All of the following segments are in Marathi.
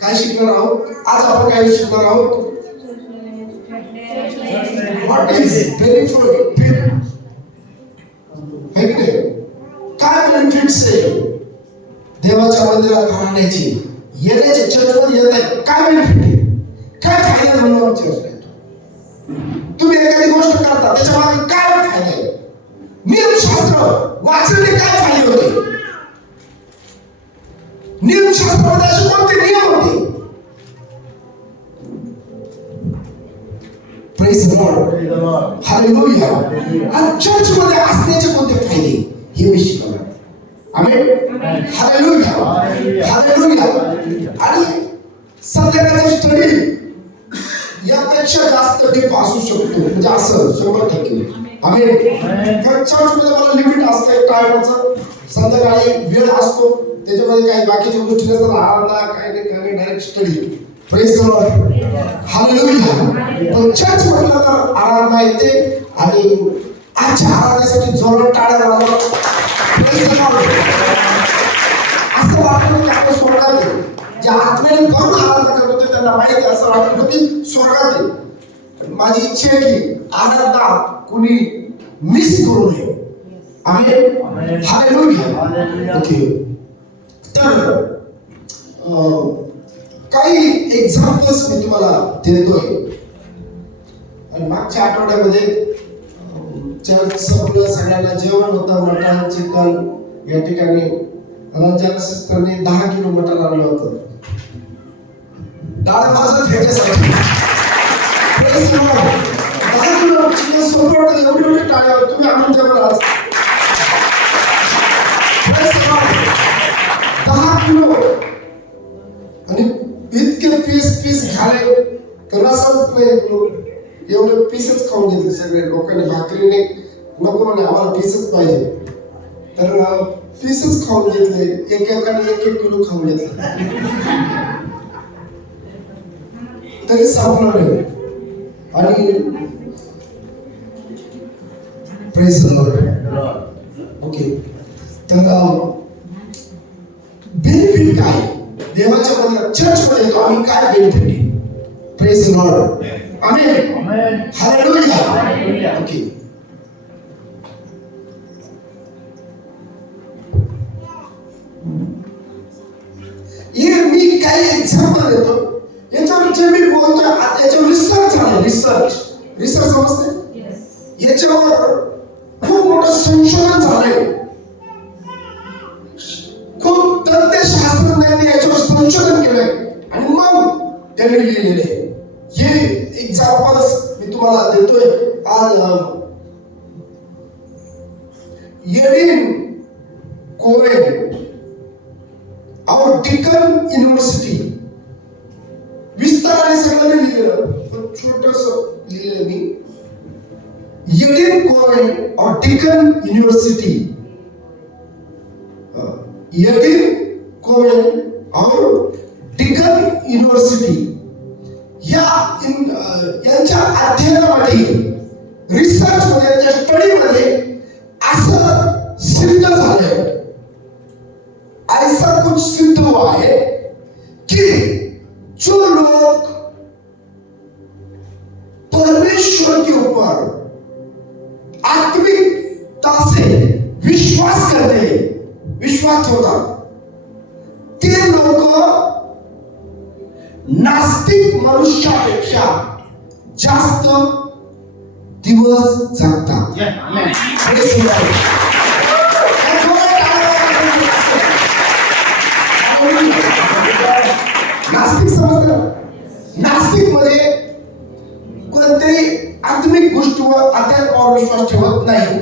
काय शिकणार आहोत? आज आपण काय शिकणार आहोत? What is benefit? काय बेनिफिट्स आहे देवाच्या मंदिरात राहण्याची, येण्याचे, चर्चमध्ये येत आहे? काय बेनिफिट आहे? काय फायदा म्हणून चर्च? तुम्ही एखादी गोष्ट करता त्याच्या मागे काय फायदा आहे? नियमशास्त्र वाचल्याने काय फायदे होते? नियमशास्त्रामध्ये असे कोणते नियम होते? Praise the Lord, hallelujah. आणि चर्चमध्ये असण्याचे कोणते फायदे हे मी शिकवणार. आमेन, हालेलुया, हालेलुया. आणि संध्याकाळची स्टडी यापेक्षा जास्त डीप असू शकतो, म्हणजे असं 100%. आमेन. कारण चर्चमध्ये मला लिमिट असतं टायमाचं, संध्याकाळी वेळ असतो, त्याच्यामध्ये काही बाकीच्या गोष्टी नसतात, आराधना काय नाही, direct study. Praise the Lord, hallelujah. पण चर्च म्हटलं तर आराधना येते आणि आजच्या आराधनेसाठी जोरात टाळ्या वाजवा. Praise the Lord. असं वाटतं की आपण स्वर्गात आहे. जे आत्म्याने करून आराधना करत होते त्यांना माहिती, असं वाटत होती स्वर्गात आहे. माझी इच्छा आहे की आराधना कुणी मिस करू नये. आमेन, हालेलुया. ओके, तर काही एक्झाम्पल्स मी तुम्हाला देतोय. आणि मागच्या आठवड्यामध्ये चर्च संपलं, सगळ्यांना जेवण होतं, मटण चिकन. या ठिकाणी रंजना सिस्टरने 10 किलो मटण आणलं होतं. डाळ भाजत ह्याच्यासाठी 10 किलो चिकन सोबत एवढी टाळ्यावर तुम्ही आणून जेवण आज 10 किलो. आणि इतके पीस खाले तर रसच नाही. एवढे पीसच खाऊन घेतले सगळे लोकांनी. भाकरीने नको म्हणे, आम्हाला पीसच पाहिजे, तर पीसच खाऊन घेतले. एकेकाने 1-1 किलो खाऊन घेतले, तरी संपलं नाही. आणि प्रेज द लॉर्ड. ओके, तर बेनिफिट काय देवाच्या मंदिरात चर्चमध्ये येतो आम्ही, काय बेनिफिट आहे? Praise the Lord, amen, hallelujah. Okay, हे मी काही एक्झाम्पल देतो. याच्यावर जे मी बोलतोय याच्यावर रिसर्च झालं. रिसर्च समजते? याच्यावर खूप मोठं संशोधन झालंय. खूप तज्ञशास्त्रज्ञांनी याच्यावर संशोधन केलंय आणि मग त्यांनी लिहिलेले हे एक्झाम्पल्स मी तुम्हाला देतोय आज. एडिन कोहेन, आवर डिकन युनिव्हर्सिटी, विस्ताराने सगळं लिहिलेलं, पण छोटंसं लिहिलेलं मी. एडिन कोहेन, आवर डिकन युनिव्हर्सिटी, एडिन कोहेन, आवर डिकन युनिव्हर्सिटी यांच्या अध्ययनामध्ये, रिसर्च मध्ये, त्या स्टडीमध्ये असं सिद्ध झालंय, ऐसा कुछ सिद्ध हुआ है कि जो लोग परमेश्वर के ऊपर आत्मिकता से विश्वास ठेवतात, ते लोक नास्तिक मनुष्यापेक्षा जास्त दिवस जगतात. नास्तिक समजलं? नास्तिक मध्ये कोणत्याही आत्मिक गोष्टीवर, अध्यात्मावर विश्वास ठेवत नाही,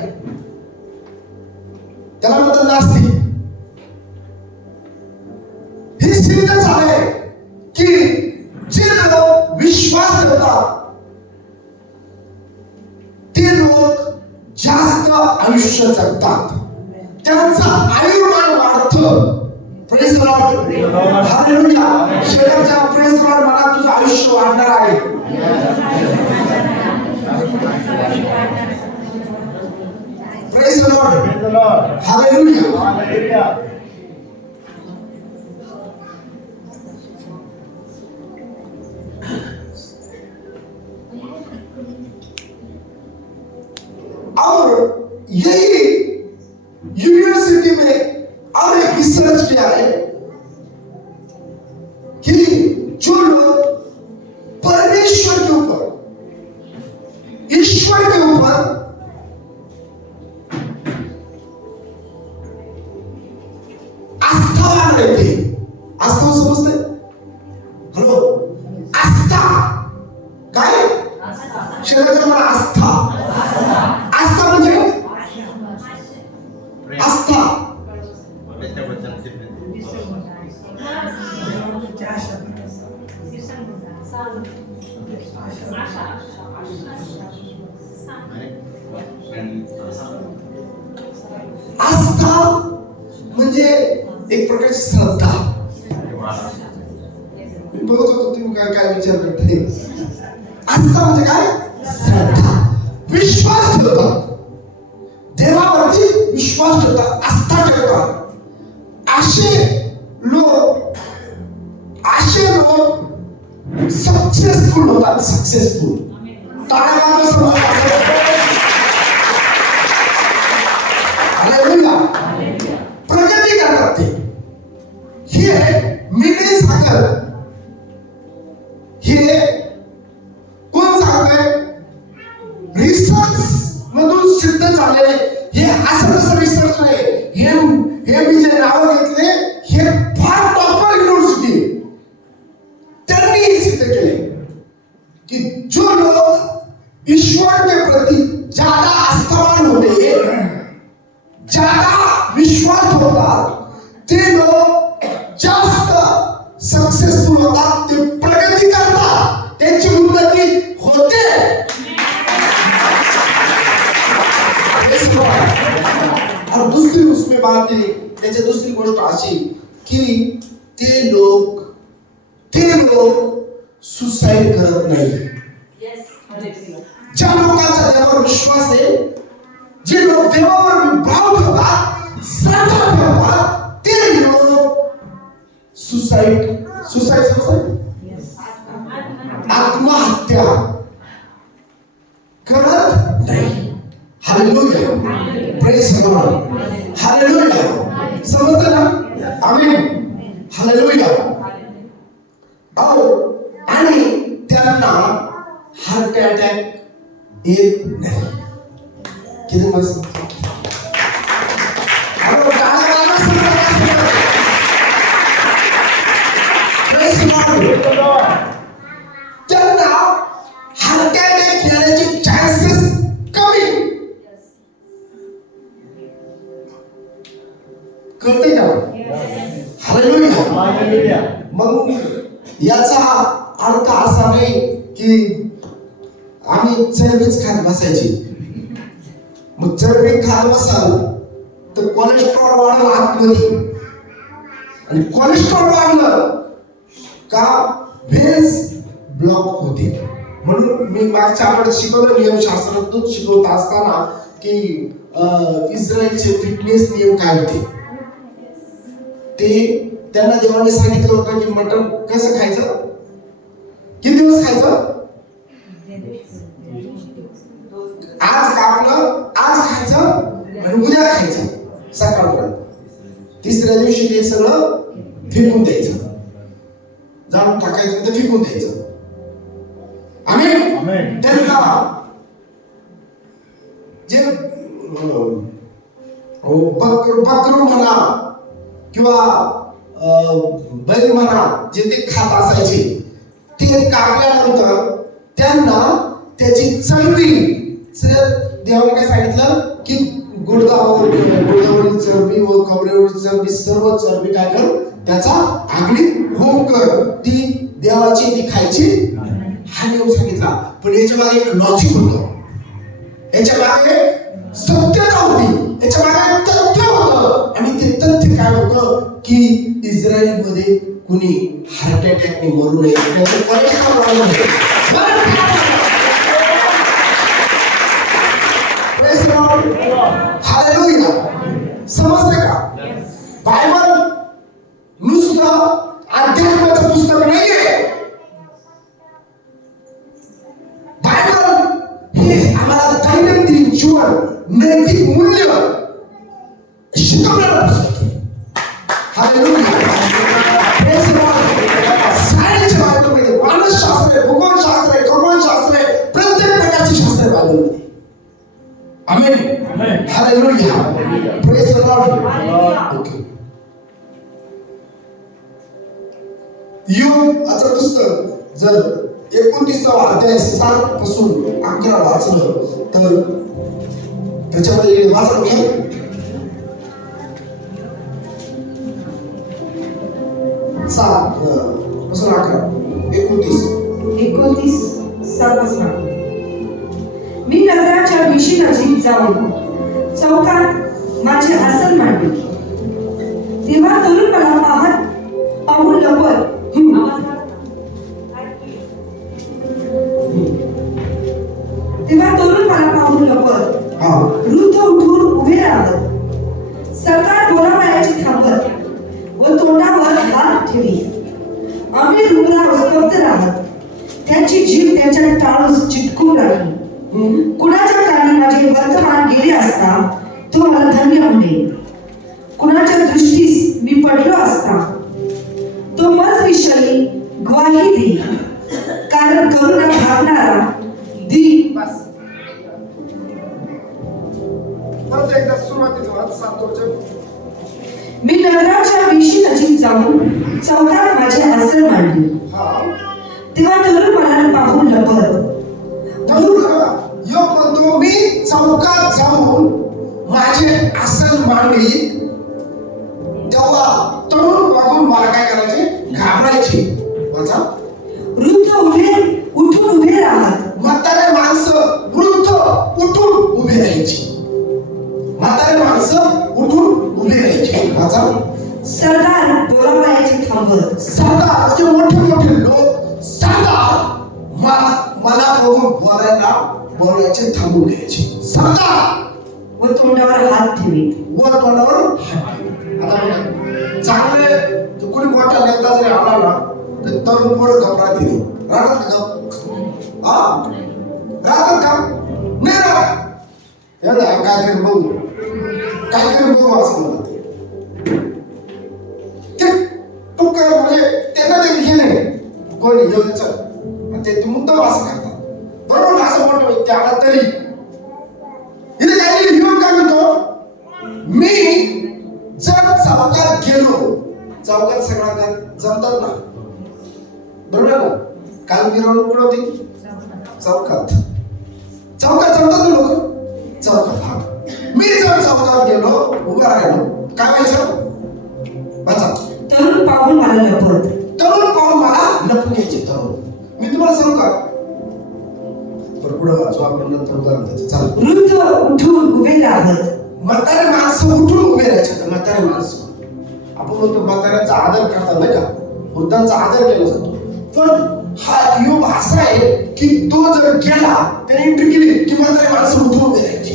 त्याला म्हणतात नास्तिक. हे सिद्ध झालंय की जे लोक विश्वास ठेवतात ते लोक जास्त आयुष्य जगतात, त्यांचं आयुर्मान वाढतं. Praise the Lord, hallelujah. शेवटच्या प्रेज द लॉर्ड म्हणा, तुझं आयुष्य वाढणार आहे. Praise the Lord, hallelujah. यही यूनिवर्सिटी में और एक रिसर्च किया है कि जो लोग परमेश्वर के ऊपर, ईश्वर के ऊपर आस्थावान रहते, आस्था समजते? हॅलो, आस्था काय? शब्दाचा मला आस्था, आस्था म्हणजे आस्था. आस्था म्हणजे एक प्रकारची श्रद्धा. मी बघत होतो तुम्ही काय काय विचार करते. आस्था म्हणजे काय? श्रद्धा, विश्वास ठेवतात, देवावरती विश्वास ठेवतात, आस्था ठेवतात. असे लोक सक्सेसफुल होतात. सक्सेसफुल प्रगती करतात. ते हे मी नाही सांगत, हे कोण सांगतंय? रिसर्च मधून सिद्ध झालेले. हे असं तसं रिसर्च नाही. हे मी जे नाव घेतले हे फार टॉपर युनिव्हर्सिटी, त्यांनी सिद्ध केले की जो लोग ईश्वर के प्रति ज्यादा आस्थावान होते, ज्यादा विश्वास होतात, ते लोक जास्त सक्सेसफुल होतात, ते प्रगती करतात, त्यांची उन्नती होते. और दूसरी उसमें बात है, त्याची दुसरी गोष्ट अशी की ते लोक सुसाइड करत नाही. ज्या लोकांचा देवावर विश्वास आहे, जे लोक देवावर भाव ठेवतात, श्रद्धा ठेवतात, ते लोक सुसाइड आत्महत्या करत नाही. Hallelujah, praise the Lord, hallelujah. समजतं ना? आमीन, हालेलुया. आणि त्यांना हार्ट अटॅक येत नाही. किती मस्त. त्यांना हार्ट अटॅक येण्याचे चान्सेस कमी. कळते का? हालेलुया. मग याचा अर्थ असा नाही की आम्ही चरबीच खात बसायची. मग चरबी खात बसाल तर कोलेस्ट्रॉल वाढेल आतमध्ये, आणि कोलेस्ट्रॉल वाढलं का व्हेन्स ब्लॉक होते. म्हणून मी मागच्या आठवड्यात शिकवलं, नियमशास्त्रातून शिकवत असताना की इस्रायलचे फिटनेस नियम काय होते. ते त्यांना देवाने सांगितलं होतं की मटण कसं खायचं, किती दिवस खायचं, आज कापलं, आज खायचं आणि उद्या खायचं सकाळपर्यंत. तिसऱ्या दिवशी ते सगळं फेकून द्यायचं, जाळून टाकायचं, ते फेकून द्यायचं. आमीन. त्यांना जे बकरू म्हणा किंवा बैल म्हणा, जे ते खात असायचे, ते कापल्यानंतर त्यांना त्याची चरबी, देवाने काय सांगितलं की गुडघावरील चरबी व कमरेवरील चरबी, सर्व चरबी काय कर, त्याचा आगळीत होम कर, ती देवाची, ती खायची हा नियम सांगितला. पण याच्या मागे एक लॉजिक होतं, याच्या मागे सत्यता होती, याच्या मागे तथ्य होतं. आणि ते तथ्य काय होतं की इस्रायल मध्ये कुणी हार्ट अटॅकने मरू नये, हालेलुया. समजते का? बायबल नुसतं अध्यात्माचं पुस्तक नाहीये. बायबल हे आम्हाला दैनंदिन जीवन, नैतिक मूल्य amen. Hallelujah. Praise the Lord. Okay. योबाचं पुस्तक जर 29वा अध्याय 7 पासून 11 वाचलं तर त्याच्यामध्ये वाचलं घ्या. 7 पासून 11 29 7 पासून. मी नगराच्या वेशीनजीक जाऊन चौकात माझे आसन मांडले. तेव्हा तरुण मला पाहून लवकर वृद्ध उठून उभे राहत सरकार बोलावयाचे थांबत व तोंडावर हात ठेवी. आम्ही रुग्णावर स्तब्ध राहत त्यांची जीभ त्यांच्या टाळूस चिटकून राहिली. कुणाच्या कानी माझे वर्तमान गेले असता तो मला धन्य म्हणेल. कुणाच्या दृष्टीस मी पडलो असता तो माझविषयी ग्वाही देईल. कारण करुणा भागणारा दी बस. मी नगराच्या वेशीनजीक जाऊन चौकात माझे आसन मांडले. तेव्हा तरुण मला पाहून लपत. मी चौकात जाऊन माझे आसन मांडली. तेव्हा तरुण बघून मला काय करायचे? घाबरायचे. माझा वृद्ध उठून उभे राहत. म्हातारे माणसं वृद्ध उठून उभे राहायचे. म्हातारे माणसं उठून उभे राहायचे. माझा सरदार बोलावयाचे थांबत. सरदार म्हणजे मोठे मोठे लोक सरदार मला बघून बोलायचे थांबून घ्यायचे. सरदार व तोंडावर हात ठेवी. चांगले कोणी मोठा नेता जरी आला ना तर तरुण पोरं घबरात येईल. राहतात का? नाही राहत. काय करू बघू असं म्हणतात ते. तू काय म्हणजे त्यांना ते हे नाही कोणी घेऊन चल ते मुद्दाम असं करतात. बरोबर असं मोठं व्यक्ती आला तरी इथे काही घेऊन काय म्हणतो? मी जर चौकात गेलो, चौकात सगळा जमतात ना, बरोबर ना? काल मिरवणूक कुठं होती? चौकात जमतात ना लोक. चौकात मी जर चौकात गेलो, उभा राहिलो, काय व्हायचं? तरुण पाहून मला लपत. तरुण पाहून मला लपून घ्यायचे. तरुण मी तुम्हाला सांगू का? पुढे वाचू आपण नंतर उदाहरण द्यायचं. चला. वृद्ध उठून उभे राहत. म्हातारे माणसं उठून उभे राहायचे. म्हातारे माणसं आपण म्हणतो म्हाताऱ्यांचा आदर करतात नाही का? वृद्धांचा आदर केला जातो. पण हा योग असा आहे की तो जर गेला त्याने एंट्री केली की म्हातारे माणसं उठून उभे राहायचे.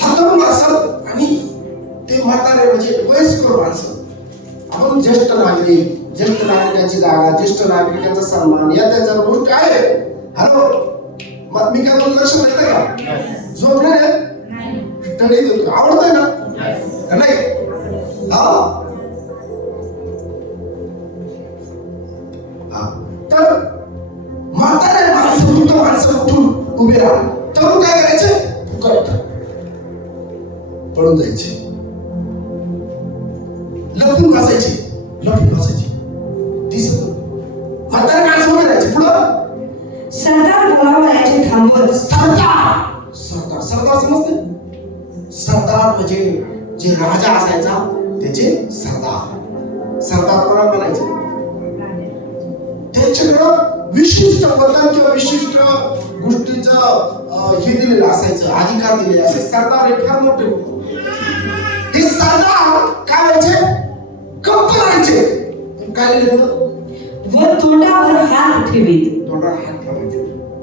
हा तरुण असत आणि ते म्हातारे म्हणजे वयस्कर माणसं. आपण ज्येष्ठ नागरिकांची जागा, ज्येष्ठ नागरिकांचा सन्मान या त्याच्या गोष्टी आहे. हॅलो, मी काय बोलतो लक्षात येतं का? झोपले तरी आवडतंय ना? नाही तर म्हातारे माणसं उठून उभे राहा. तरुण काय करायचे? फुकट पडून जायचे, लपून बसायचे. म्हातारे माणसं उभे राहायचे. पुढं सरदार बोलावयाचे थांबत. सरदार समजते? सरदार म्हणजे जे राजा असायचा त्याचे सरदार कोणाला म्हणायचे? त्यांच्याकडं विशिष्ट पद्धत किंवा विशिष्ट गोष्टीचं हे दिलेलं असायचं, अधिकार दिलेले असायचे. सरदार हे फार मोठे होते. हे सरदार काय व्हायचे? गप्प राहायचे. काय लिहिलं? व तोंडावर हात ठेवीत. तोंडावर हात ठेवायचे.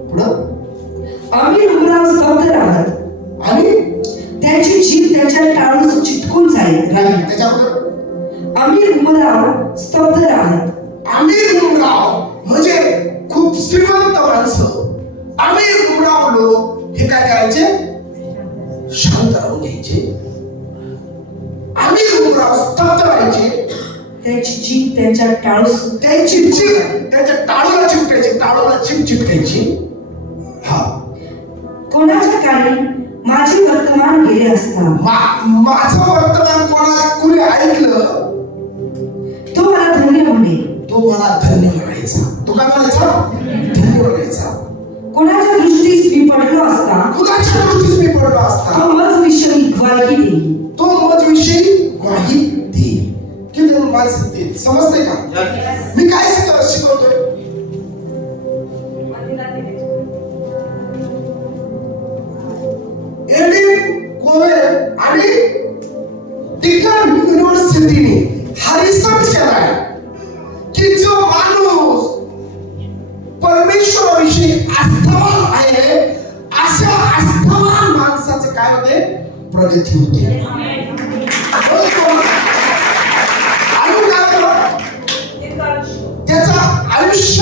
पुढं आम्ही रुग्णावर स्तब्ध राहत आणि त्यांची जीभ त्यांच्या टाळूस चिटकून जाईल. त्याच्याबद्दल आम्ही रुग्णावर स्तब्ध राहत. आम्ही रुग्णाव म्हणजे खूप श्रीमंत माणसं. आम्ही रुग्णाव लोक हे काय करायचे? शांत राहून घ्यायचे. आम्ही रुग्णाव स्तब्ध राहायचे. त्यांची जीभ त्यांच्या टाळूला चिटकायची. टाळूला जीभ चिटकायची. कोणाच्या काळी माझे वर्तमान गेले असता माझं वर्तमान कोणी ऐकलं तो मला धन्य म्हणेल. तो मला धन्य म्हणायचा. तो काय म्हणायचा? धन्य म्हणायचा. कोणाच्या दृष्टीस मी पडलो असता कुणाच्या दृष्टीस मी पडलो असता तो मज विषयी ग्वाही देईल. तो माझ्याविषयी ग्वाही देईल. किती माणसं ते समजतंय का? मी काय शिकवतोय? कोवेल आणि डिकन युनिव्हर्सिटीने हा रिसर्च केलाय की जो माणूस परमेश्वराविषयी आस्थावान आहे अशा आस्थावान माणसाचे काय होते? प्रगती होते. त्याचं आयुष्य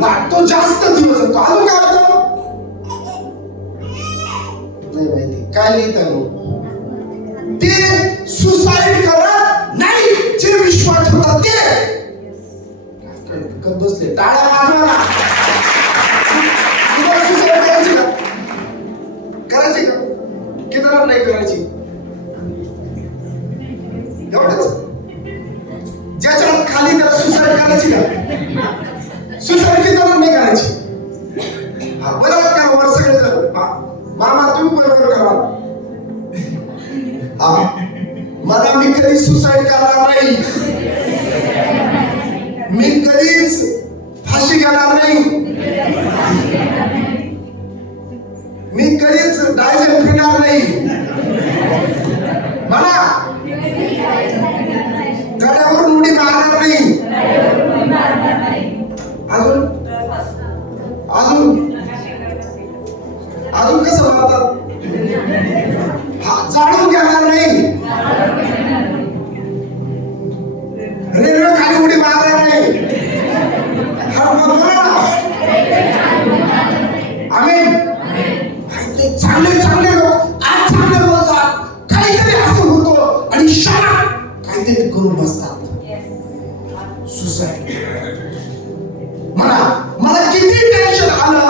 वाटतो जास्त दिवस होतो. अजून काय होतं? नाही माहिती काय लिहितं ते सुसाईड करत नाही. जे विश्वास ठेवतात ते करत बसले. टाळ्या वाजवा ना. तुम्हाला सुसाईड करायची का? करायची का? किती नाही करायची? एवढंच. ज्याच्या खाली त्याला सुसाईड करायची का? सुसाईड किती नाही करायची? हा बरं का वर सगळे जण मामा तुम्ही बरोबर करा. मला मी कधी सुसाईड करणार नाही. मी कधीच फाशी घेणार नाही. मी कधीच डायजन फिरणार नाही. मला गड्यावरून उडी मारणार नाही. अजून अजून अजून कसं मारतात? जाळून घेणार नाही. रेल्वे खाली उडी मारणार नाही. आम्ही चांगले चांगले लोक आज चांगले बोलतात. काहीतरी असं होतं आणि क्षणात काहीतरी करून बसतात. सुसाईड. मला किती टेन्शन आलं,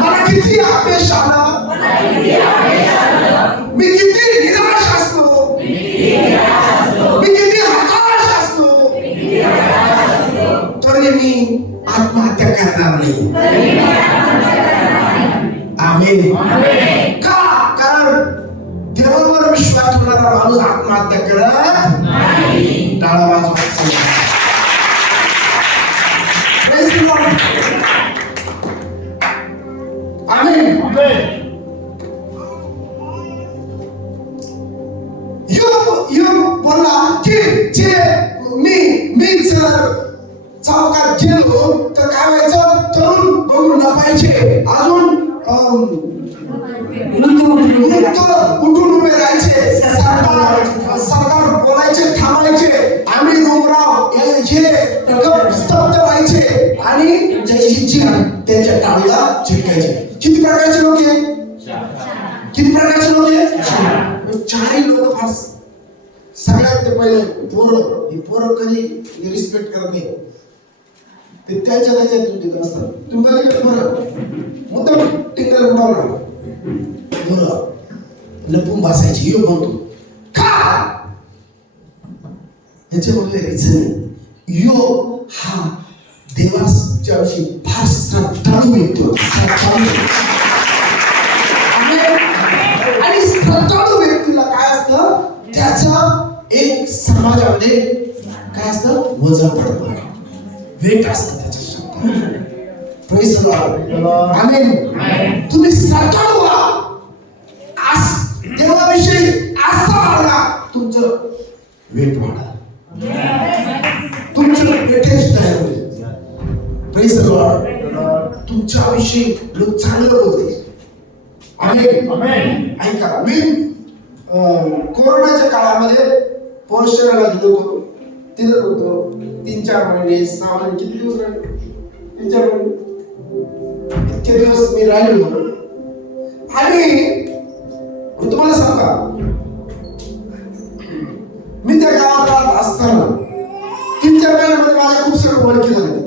मला किती अपयश आलं, मी किती निराश असलो, मी किती हताश असलो, तरी मी आत्महत्या करणार नाही. आमेन. का? कारण देवावर विश्वास ठेवणारा माणूस आत्महत्या करत नाही. टाळा वाजवायचा. आमेन. योग बोलला की जे मी जर चौकात गेलो तर काय व्हायचं? तरुण बघून लपायचे. अजून उठून उभे राहायचे. सरकार बोलायचे थांबायचे. आम्ही डोंगराव हे स्तब्ध व्हायचे आणि ज्याची जीभ त्यांच्या टाळीला चिटकायचे. किती प्रकारचे लोक आहेत? किती प्रकारचे लोक आहेत? चारही लोक फार सगळ्यात ते पहिले पोरं कधी रिस्पेक्ट करत नाही. ते त्याच्यात तुमच्या असतात. तुमच्या बरं मुद्दाम टिंगल उडवणार बरं लपून बसायची. योग म्हणतो का? याच्यामध्ये रिझन योग हा देवाच्या विषयी फार श्रद्धाळू व्यक्ती आणि श्रद्धाळू व्यक्तीला काय असतं? त्याचं एक समाजामध्ये काय असतं? वजन पडतं, वेट असतं त्याच्या शब्दात. Praise the Lord. आमेन. तुम्ही श्रद्धाळू व्हा. देवाविषयी आस्था बाळगा. तुमचं वेट वाढा. तुमचं वेटेज तयार होईल. Praise the Lord. तुमच्याविषयी लोक चांगलं बोलतील. आमेन. ऐका, मी कोरोनाच्या काळामध्ये पोर्शनला गेलो होतो. तिथं होतो 3-4 महिने 6 महिने. किती दिवस राहिले? 3-4 महिने. इतके दिवस मी राहिलो. आणि तुम्हाला सांगा, मी त्या गावात राहत असताना 3-4 महिन्यामध्ये माझ्या खूप सगळं ओळखी झाले.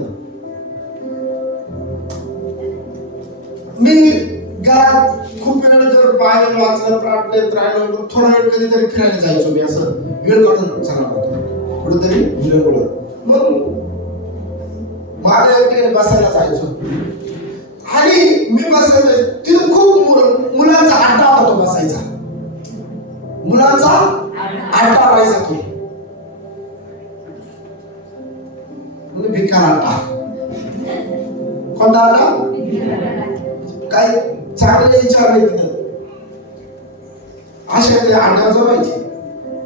बायबल वाचलं, प्रार्थनेत राहिलो, मग थोडा वेळ कधीतरी फिरायला जायचो मी, असं वेळ काढून चालला होता कुठेतरी विलगडून. मग माझ्या ठिकाणी बसायला जायचो आणि मी बसायचो तिथं खूप मुलांचा अड्डा होता, तो बसायचा मुलांचा अड्डा व्हायचा तो. म्हणजे भिकार अड्डा. कोणता अड्डा? काय चांगले विचार नाही तिथं, अशा ते अड्डा जमायचे.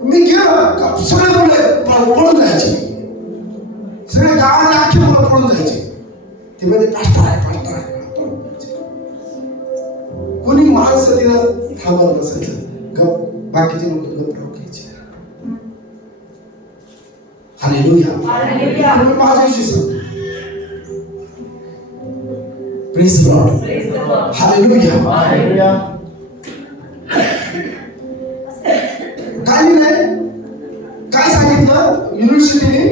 मी गेलो सगळे मुलं पळून जायचे, सगळे गावात अख्खे मुलं पळून जायचे. ते म्हणजे पास्टर आहे पास्टर आहे पळून जायचे. कोणी माणसं तिथं थांबत नसायचं, गप बाकीचे लोक गप घ्यायचे. हालेलुया. तुम्ही माझ्याविषयी सांगा. Praise the Lord. हालेलुया. काय नाही काय सांगितलं युनिव्हर्सिटीने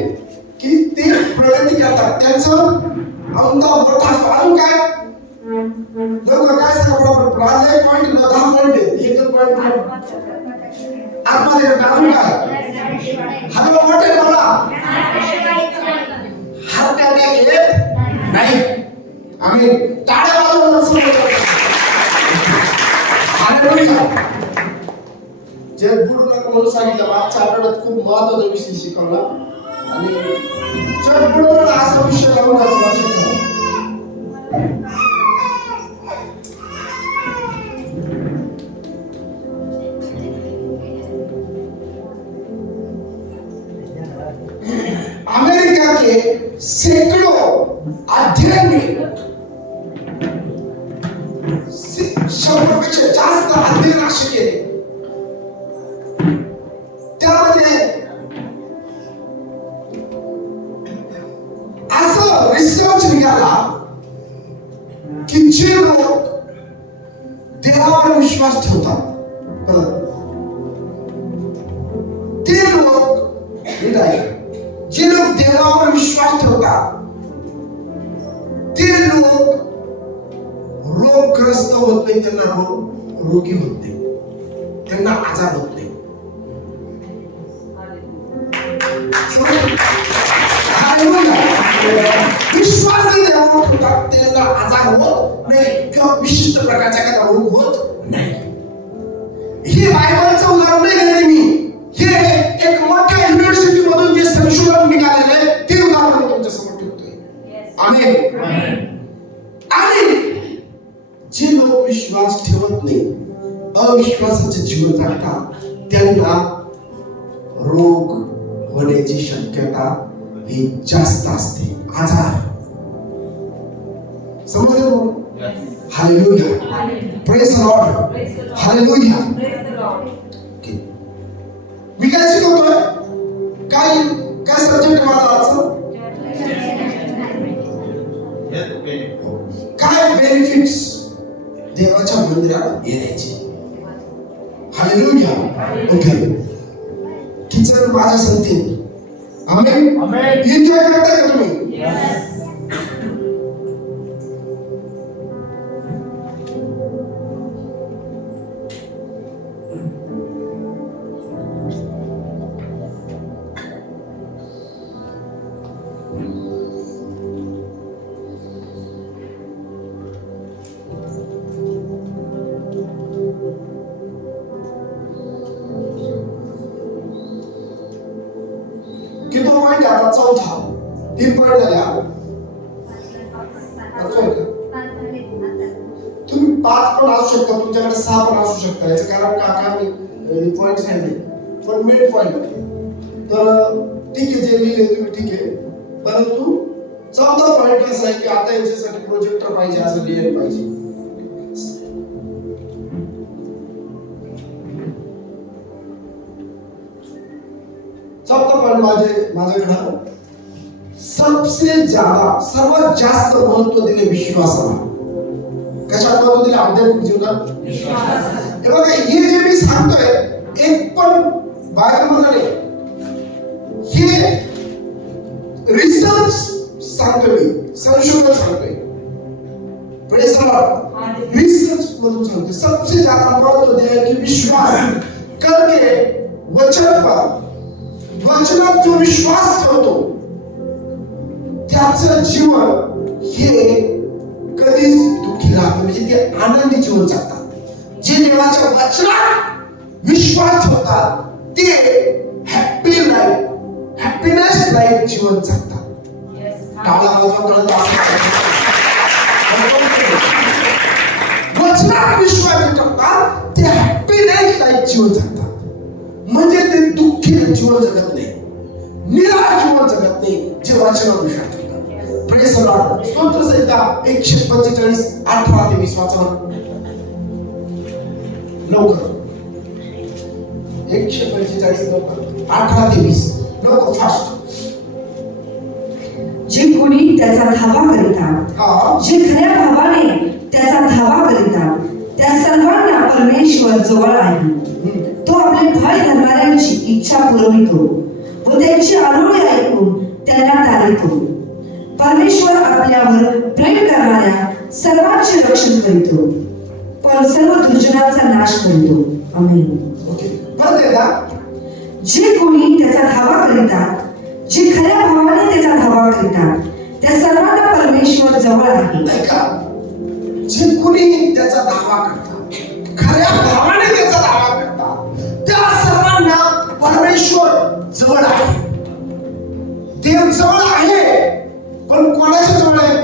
की ते प्रगती करतात, त्यांचं आमचा मोठा अजून काय लोक काय सांगा बरोबर. माझा एक पॉईंट 10 पॉईंट आहे, एक पॉईंट आतमध्ये अजून काय. हॅलो मोठे बोला. हार्ट अटॅक येत नाही. आम्ही टाळ्या वाजवून हालेलुया. जे बुडू नका म्हणून सांगितलं. मागच्या आठवड्यात खूप महत्त्वाचा विषय शिकवला आणि जग बुडू नका असा विषय लावून जातो लक्षात ठेवा. अमेरिका के सैकड़ों अध्ययन में 100पेक्षा जास्त अध्ययन असे केले. त्यामध्ये असं रिसर्च निघाला की जे लोक देवावर विश्वास ठेवतात ते लोक जे लोक देवावर विश्वास ठेवतात ते लोक रोगग्रस्त होत नाही, त्यांना रोगी होत नाही, त्यांना आजार होत नाही. विश्वास देवावर ठेवतात त्यांना आजार होत नाही किंवा विशिष्ट प्रकारचा एखादा रोग होत नाही. हे बायबलचं उदाहरण नाही घेते मी, हे एक मोठ्या युनिव्हर्सिटी मधून जे संशोधन निघालेले ते उदाहरण मी तुमच्या समोर ठेवतोय. आमेन. आणि जे लोक विश्वास ठेवत नाही, अविश्वासाचे जीवन जगतात, त्यांना रोग होण्याची शक्यता ही जास्त असते, आजार. समजलं? Hallelujah. Praise the Lord. Hallelujah. मी काय शिकवतोय? काय सब्जेक्ट माझा आजचा? काय बेनिफिट्स देवाच्या मंदिरात येण्याचे. हालेलुया. ओके. किचन माझ्या संगतीने. आमेन. एन्जॉय करताय का तुम्ही? किती पॉइंट आता? चौथा. 3 पॉइंट झाले. तुम्ही 5 पण असू शकता, तुमच्याकडे 6 पण असू शकता. याचं कारण का मी पॉइंट सांगितले पण मेन पॉइंट. तर ठीक आहे, जे लिहिले तुम्ही ठीक आहे, परंतु 4था पॉइंट असा आहे की आता याच्यासाठी प्रोजेक्टर पाहिजे, असं लिहायला पाहिजे. चौथा पॉइंट माझ्याकडे सबसे ज्यादा सर्वात जास्त महत्व दिले विश्वासाला. कशाला महत्व दिले? आध्यात्मिक जीवनात विश्वास. हे बघा, हे जे मी सांगतोय एक पण बायबलमध्ये हे रिसर्च सांगतोय, मी संशोधन सांगतोय. Praise the Lord. रिसर्च मधून सांगतोय. सबसे ज्यादा महत्व दिया कि विश्वास करके वचन पर वचनात जो विश्वास ठेवतो त्याचं जीवन हे कधीच दुःखी राहत म्हणजे ते आनंदी जीवन जगतात. जे देवाच्या वचनात विश्वास ठेवतात ते हॅपी लाईफ हॅपीनेस लाईफ जीवन जगतात. काळा बाजूकडे वचनात विश्वास ठेवतात ते हॅपीनेस लाईफ जीवन जगतात. म्हणजे ते दुःखी जीवन जगत नाही, निराश जीवन जगत नाही जे वचनात विश्वास ठेवतात. Praise the Lord. स्तोत्र संहिता 145 18 ते 20 वाचा लवकर. 145 लवकर 18 ते 20 लवकर फास्ट. जे कोणी त्याचा धावा करीतात, जे खऱ्या भावाने त्याचा धावा करीतात त्या सर्वांना परमेश्वर जवळ आहे. तो आपले भय धरणाऱ्यांची इच्छा पुरवितो व त्यांची आरोळी ऐकून त्यांना तारितो. परमेश्वर आपल्यावर प्रेम करणाऱ्या सर्वांचे रक्षण करीतो पण सर्व दुर्जनांचा नाश करीतो. आमेन. ओके परत एकदा. जे कोणी त्याचा धावा करीतात, जे खऱ्या भावाने त्याचा धावा करीतात त्या सर्वांना परमेश्वर जवळ आहे. ऐका, जे कोणी त्याचा दावा करतात, खऱ्या भावाने त्याचा दावा करतात त्या सर्वांना परमेश्वर जवळ आहे. देव जवळ आहे पण कोणाच्या जवळ आहे?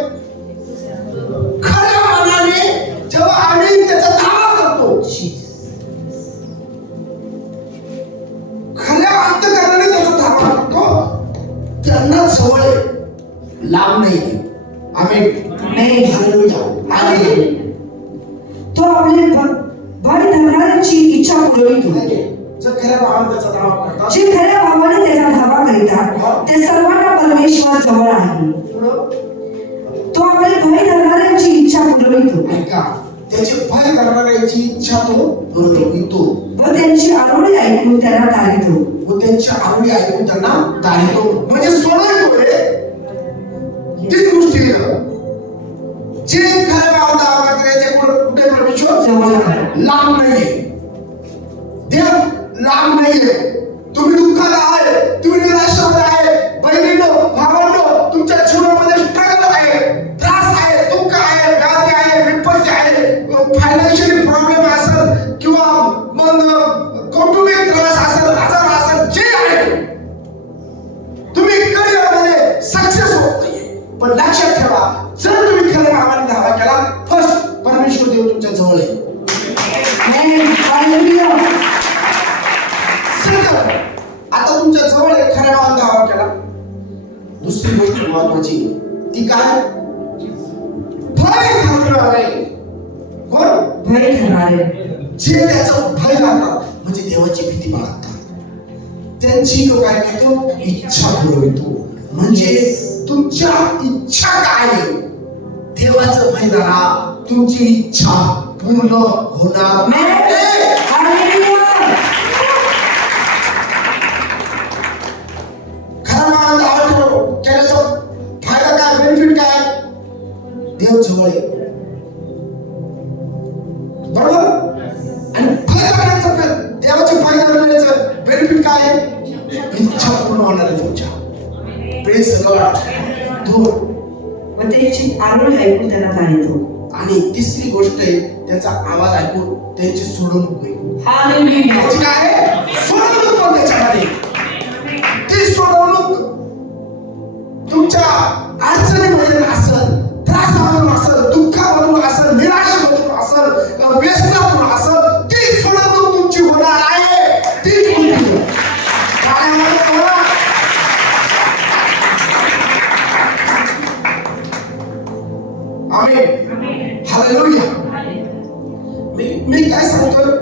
खऱ्या मनाने जेव्हा आम्ही त्याचा दावा करतो, खऱ्या अंतःकरणाने त्याचा दावा करतो त्यांना जवळ आहे, लांब नाही. आमेन. हालेलुया. आमेन. तो आपले भय धरणाऱ्यांची इच्छा पुरवितो. जे खऱ्या भावाने त्याचा दावा करतात, जे खऱ्या भावाने त्याचा धावा करीतात त्या सर्वांना परमेश्वर जवळ आहे. तो आपले भय धरणाऱ्यांची इच्छा पुरवितो. ऐका, त्याची भय करणाऱ्यांची इच्छा तो पुरवितो व त्यांची आरोळी ऐकून त्यांना तारितो. व त्यांची आरोळी ऐकून त्यांना तारितो. म्हणजे सोडवतो रे तीन गोष्टी. जे खऱ्या भावाने दावा करतात ते कुठे परमेश्वर जवळ आहे, लांब नाहीये. देव लांब नाहीये. तुम्ही दुःखात आहे, तुम्ही निराशामध्ये आहे, बहिणीनो भावांनो, तुमच्या जीवनामध्ये स्ट्रगल आहे, त्रास आहे, दुःख आहे, व्याधी आहे, विपत्ती आहे, फायनान्शियली प्रॉब्लेम असेल किंवा मग कौटुंबिक त्रास असेल, आजार असेल, जे आहे तुम्ही करिअरमध्ये सक्सेस होत नाहीये. पण लक्षात ठेवा, जर तुम्ही खऱ्या भावाने दावा केला, फर्स्ट परमेश्वर देव तुमच्या जवळ आहे. आता तुमच्या जवळ आहे, खऱ्या भावाने दावा केला. दुसरी गोष्ट महत्वाची ती काय? भय धरणारे. कोण? भय धरणारे. जे त्याचं भय धरतात म्हणजे देवाची भीती बाळगतात, त्यांची तो काय करतो? इच्छा पुरवितो. म्हणजे तुमच्या इच्छा काय आहे? देवाचं भय धरा, तुमची इच्छा पूर्ण होणार नाही. फायदा काय? बेनिफिट काय? देव जवळ आहे, बरोबर. आणि भय करण्याचं, देवाचे भय करण्याचं बेनिफिट काय आहे? इच्छा पूर्ण होणार आहे तुमच्या. Praise the Lord. दोन, व त्यांची आरोळी ऐकून त्यांना तारितो. आणि तिसरी गोष्ट आहे त्याचा आवाज ऐकून त्यांची सोडवणूक होईल. हालेलुया. त्याची काय आहे? सोडवणूक. पण त्याच्यामध्ये ती सोडवणूक तुमच्या अडचणीमध्ये असेल, त्रासामधून असेल, दुःखामधून असेल, निराशेमधून असेल, व्यसनातून असेल, ती सोडवणूक तुमची होणार आहे. ती तुमची काय म्हणतो? आमेन. हालेलुया. मी काय सांगतोय?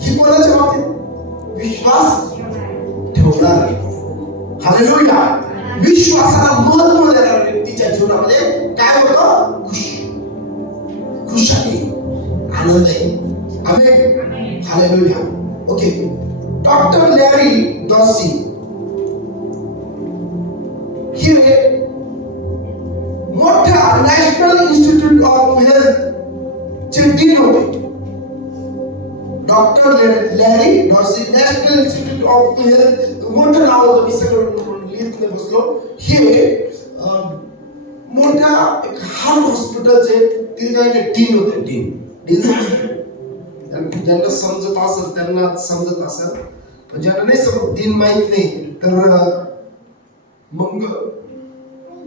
ही कोणाच्या बाबतीत? विश्वास ठेवणार आहे. हालेलुया. विश्वासाला महत्व देणाऱ्या व्यक्तीच्या जीवनामध्ये काय होतं? खुशाली, आनंद आहे. आमेन. हालेलुया. ओके. डॉक्टर लॅरी डॉसी हे मोठ्या नॅशनल इन्स्टिट्यूट ऑफ हेल्थ चे डीन होते. ऑफ हेल्थ मोठं नाव होतं, मी सगळं लिहित नाही बसलो. हे मोठ्या एक हार्ट हॉस्पिटलचे तिथे काही डीन होते. डीन ज्यांना समजत असेल त्यांना समजत असेल, ज्यांना नाही समजत डीन माहित नाही तर मग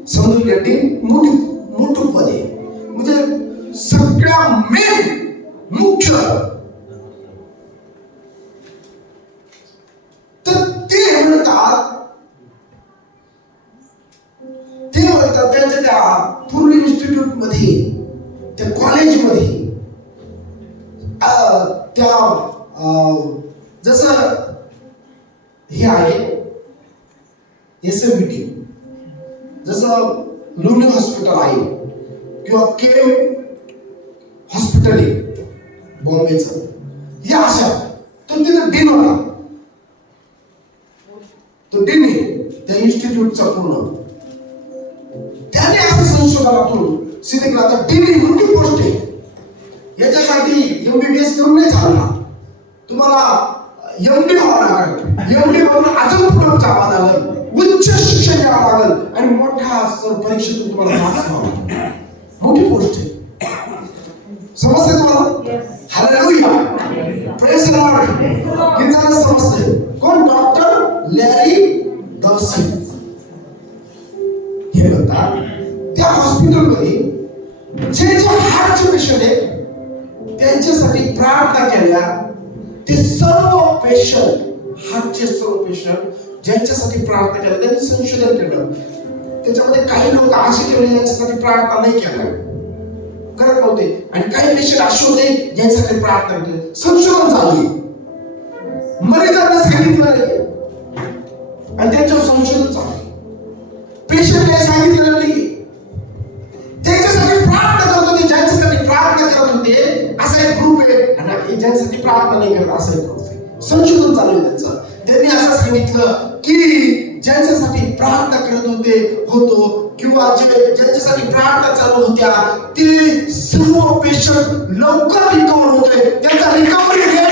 समजून घ्या. डीन मोठं पद आहे, म्हणजे सगळ्या मेन मुख्य. तर ते म्हणतात त्यांच्या त्या पूर्ण इन्स्टिट्यूट मध्ये, त्या कॉलेज मध्ये, त्या जसं हे आहे SMBT, जसं लुनी हॉस्पिटल आहे किंवा केम हॉस्पिटल आहे बॉम्बेचं, हे अशा. तो तिथे डीन होता, तो डीन आहे त्या इन्स्टिट्यूटचा पूर्ण. त्याने असं संशोधनातून सिद्ध केलं. आता डीन ही मोठी गोष्ट आहे. याच्यासाठी MBBS करून नाही चालणार, तुम्हाला MD व्हावं लागेल. MD म्हणून अजून पुढे जावं लागेल, उच्च शिक्षण घ्यावं लागेल आणि मोठ्या परीक्षेतून तुम्हाला पास व्हावं लागेल. मोठी गोष्ट आहे. समजते तुम्हाला? Hallelujah, praise the Lord. किती समजते? कोण? डॉक्टर लॅरी डॉसिन हे म्हणतात त्या हॉस्पिटलमध्ये जे हार्टचे पेशंट आहेत त्यांच्यासाठी प्रार्थना केल्या. ते सर्व पेशंट, हार्टचे सर्व पेशंट ज्यांच्यासाठी प्रार्थना केल्या, त्यांनी संशोधन केलं. त्याच्यामध्ये काही लोक असे केले ज्यांच्यासाठी प्रार्थना नाही केल्या, करत नव्हते, आणि काही पेशंट असे होते ज्यांच्यासाठी प्रार्थना केली. संशोधन झाले, मरीजांना सांगितलं नाही आणि त्यांच्यावर संशोधन झालं. पेशंट काय सांगितलं नाही, त्यांच्यासाठी प्रार्थना करत होते. ज्यांच्यासाठी प्रार्थना करत होते असा एक ग्रुप आहे, आणि ज्यांच्यासाठी प्रार्थना नाही करत असा एक ग्रुप आहे. संशोधन चालू आहे त्यांचं. त्यांनी असं सांगितलं की ज्यांच्यासाठी प्रार्थना करत होतो किंवा ज्यांच्यासाठी प्रार्थना चालू होत्या ते सर्व पेशंट लवकर रिकवर होते. त्यांचा रिकव्हरी रेट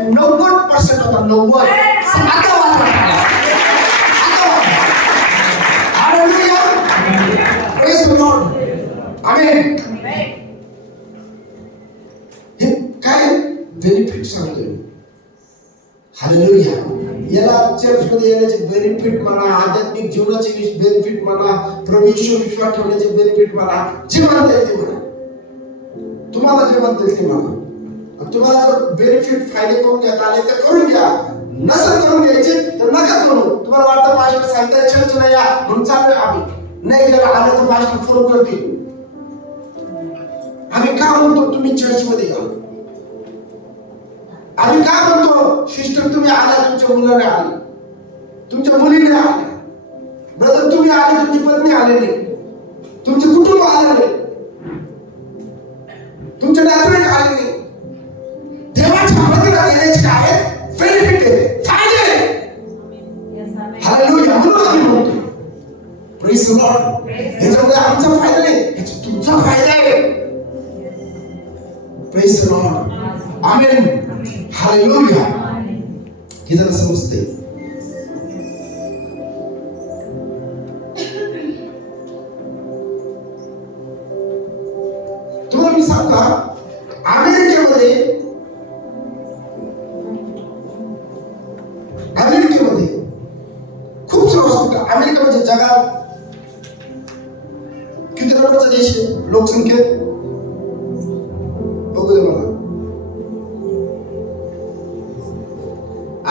90% होता. 90. आता वाढला. Hallelujah, praise the Lord. Amen. हे काय बेनिफिट सांगतोय? हालेलुया. याला चर्चमध्ये येण्याचे बेनिफिट म्हणा, आध्यात्मिक जीवनाचे बेनिफिट म्हणा, प्रभू येशूवर विश्वास ठेवण्याचे बेनिफिट म्हणा, जे म्हणता येईल ते म्हणा. तुम्हाला जे म्हणता येईल ते म्हणा. तुम्हाला जर बेनिफिट फायदे करून घेता आले तर करून घ्या, नसेल करून घ्यायचे तर नका करू. तुम्हाला वाटतं मास्टर सांगताय चर्च नाही या म्हणून चालू आम्ही नाही गेला आलं तर मास्टर फॉलो करतील. आम्ही का म्हणतो तुम्ही चर्च मध्ये या? आम्ही का म्हणतो सिस्टर तुम्ही आल्या, तुमच्या मुलाने आले, तुमच्या मुलीने आले, ब्रदर तुम्ही आले, तुमची पत्नी आले नाही, तुमचे कुटुंब आले नाही, तुमचे नातेवाईक आले नाही. देवाच्या मंदिरात येण्याचे काय बेनिफिट आहे, फायदे. हालेलुया. म्हणून आम्ही म्हणतो प्रेज द लॉर्ड. याच्यामध्ये आमचा फायदा नाही, याचा तुमचा फायदा आहे. Praise the Lord. Amen. Hallelujah. हे जरा समजते. तुम्हाला मी सांगता अमेरिकेमध्ये खूप सारे हॉस्पिटल. अमेरिका म्हणजे जगात किती नंबरचा देश आहे लोकसंख्येत? बघू दे मला.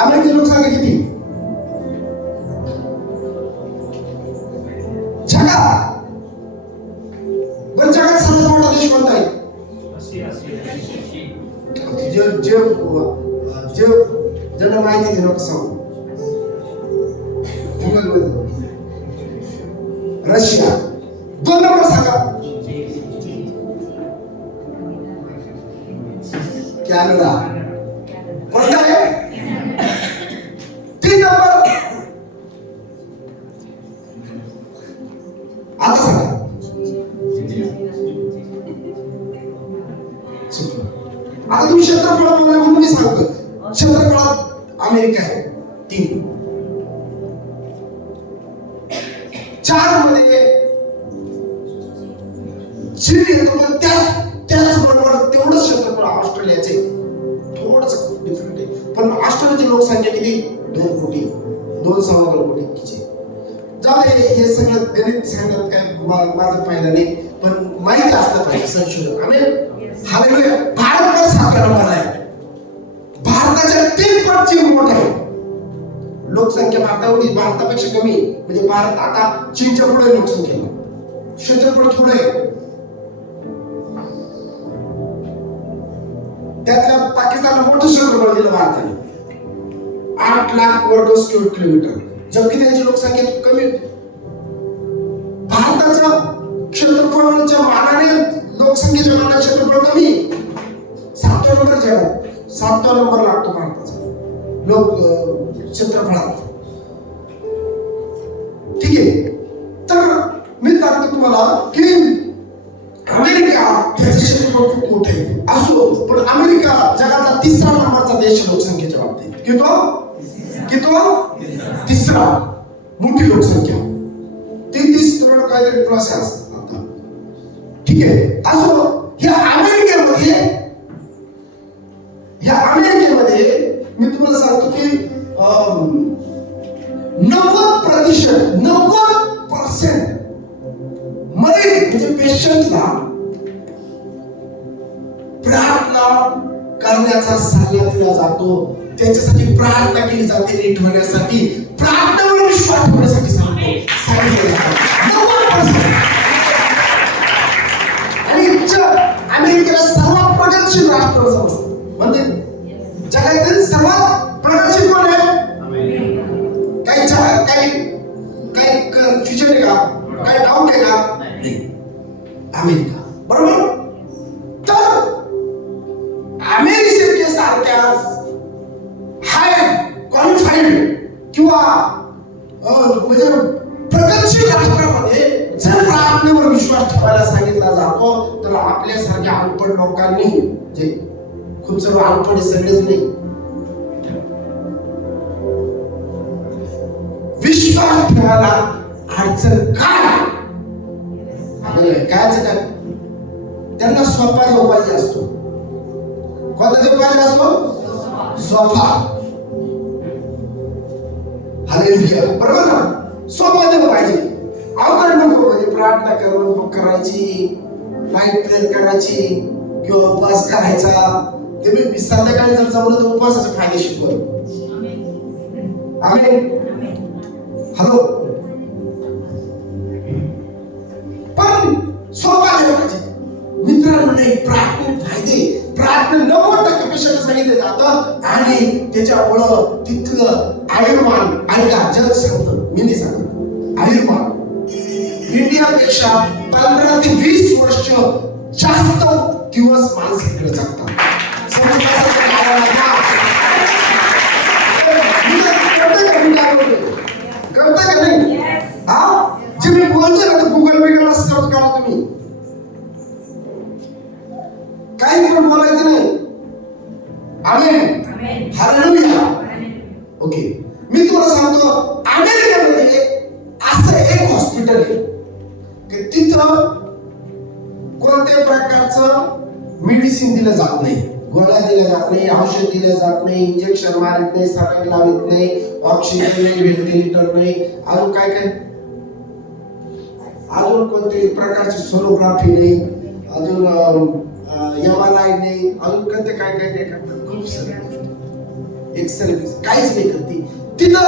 अमेरिकेची लोकसंख्या किती जगात? बरं, जगात सर्वात मोठा देश कोणता आहे? ज्यांना माहिती आहे लोक सांगू. रशिया. 2 नंबर सांगा. कॅनडा. कोणता आहे? 3 नंबर. आता सांगा. आता तुम्ही क्षेत्रफळ बोलला म्हणून मी सांगतो. क्षेत्रफळात अमेरिका आहे 3. 4 मध्ये चीन येतो, पण त्याचबरोबर तेवढंच क्षेत्रफळ ऑस्ट्रेलियाचे थोडंच डिफरंट आहे. पण ऑस्ट्रेलियाची लोकसंख्या किती? 2 कोटी, 2.25 कोटी इतकीची. जाऊ दे, हे सगळं गणित सांगतात काय माझं पाहिलं नाही, पण माहिती असलं पाहिजे संशोधन. आम्ही हालेलुया. भारत पण 7व्या नंबरला आहे. भारताच्या 3 पट चीन मोठा आहे. लोकसंख्या भारतापेक्षा कमी, म्हणजे भारत आता चीनच्या पुढे लोकसंख्येला, क्षेत्रफळ थोडं आहे. त्यातल्या पाकिस्तानला मोठं क्षेत्रफळ दिलं भारताने, 8 लाख वर्ग स्क्वेअर किलोमीटर, जबकि त्याची लोकसंख्या कमी. भारताचं क्षेत्रफळाच्या मानाने लोकसंख्येच्या मानाने क्षेत्रफळ कमी, 7व्या नंबर जगात, 7व्या नंबर लागतो भारताचा लोक क्षेत्रफळात. ठीक आहे. तर मी सांगतो तुम्हाला की अमेरिका त्याचे क्षेत्रफळ खूप मोठे आहे असो, पण अमेरिका जगातला 3रा नंबरचा देश लोकसंख्येच्या बाबतीत. तिसरा मोठी लोकसंख्या, 33 करोड काहीतरी प्लस आहे आता. ठीक आहे. असो, ह्या अमेरिकेमध्ये मी तुम्हाला सांगतो की 90% मरीज म्हणजे पेशंटला प्रार्थना करण्याचा सल्ला दिला जातो, त्याच्यासाठी प्रार्थना केली जाते नीट होण्यासाठी, प्रार्थनेवर विश्वास ठेवण्यासाठी सांगितलं जातं. 90%. आणि अमेरिकेला सर्वात प्रगतशील राष्ट्र समजतं, म्हणजे जगातील सर्वात प्रगतशील कोण आहे? काही कन्फ्युजन आहे का? काही डाऊट आहे का? अमेरिका. बरोबर. तर अमेरिके सारख्या हाय क्वालिफाईड किंवा म्हणजे प्रगतशील राष्ट्रामध्ये जर प्रार्थनेवर विश्वास ठेवायला सांगितला जातो, तर आपल्यासारख्या अनपढ लोकांनी, जे खूप सर्व अनपढ सगळेच नाही, विश्वास ठेवायला अडचण काय? काय त्यांना स्वतः देव पाहिजे असतो. कोणता देव पाहिजे असतो? स्वतः. हालेलुया. बरोबर ना? स्वतः देव पाहिजे, अवघड नको. म्हणजे प्रार्थना करायची, नाईट प्रेयर करायची किंवा उपवास करायचा. ते मी संध्याकाळी जर जमलं तर उपवासाचे फायदे शिकवतो. आमेन. हॅलो. पण सोपा देव पाहिजे. मित्रांनो, प्रार्थनेत फायदे, प्रार्थना 90% पेशंट सांगितलं जातं, आणि त्याच्यामुळं तिथलं आयुर्मान, ऐका, जग सांगतं, मी नाही सांगत, आयुर्मान इंडियापेक्षा 15 ते 20 वर्ष जास्त दिवस माणसाकडे जगतात. करता का नाही? हा, जे मी बोलतोय ना, गुगल बिगलला सर्च करा तुम्ही, काही पण बोलायचं नाही. आमेन. हालेलुया. ओके. मी तुम्हाला सांगतो, अमेरिकेमध्ये असं एक हॉस्पिटल आहे की तिथं कोणत्याही प्रकारचं मेडिसिन दिलं जात नाही, गोळ्या दिल्या जात नाही, औषध दिले जात नाही, इंजेक्शन मारत नाही, सलाईन लावत नाही, ऑक्सिजन नाही, व्हेंटिलेटर नाही, अजून काय अजून कोणत्याही प्रकारची सोनोग्राफी नाही, अजून MRI नाही, अजून कोणते काय करतात, खूप सारे एक्सरे काहीच नाही करते. तिथं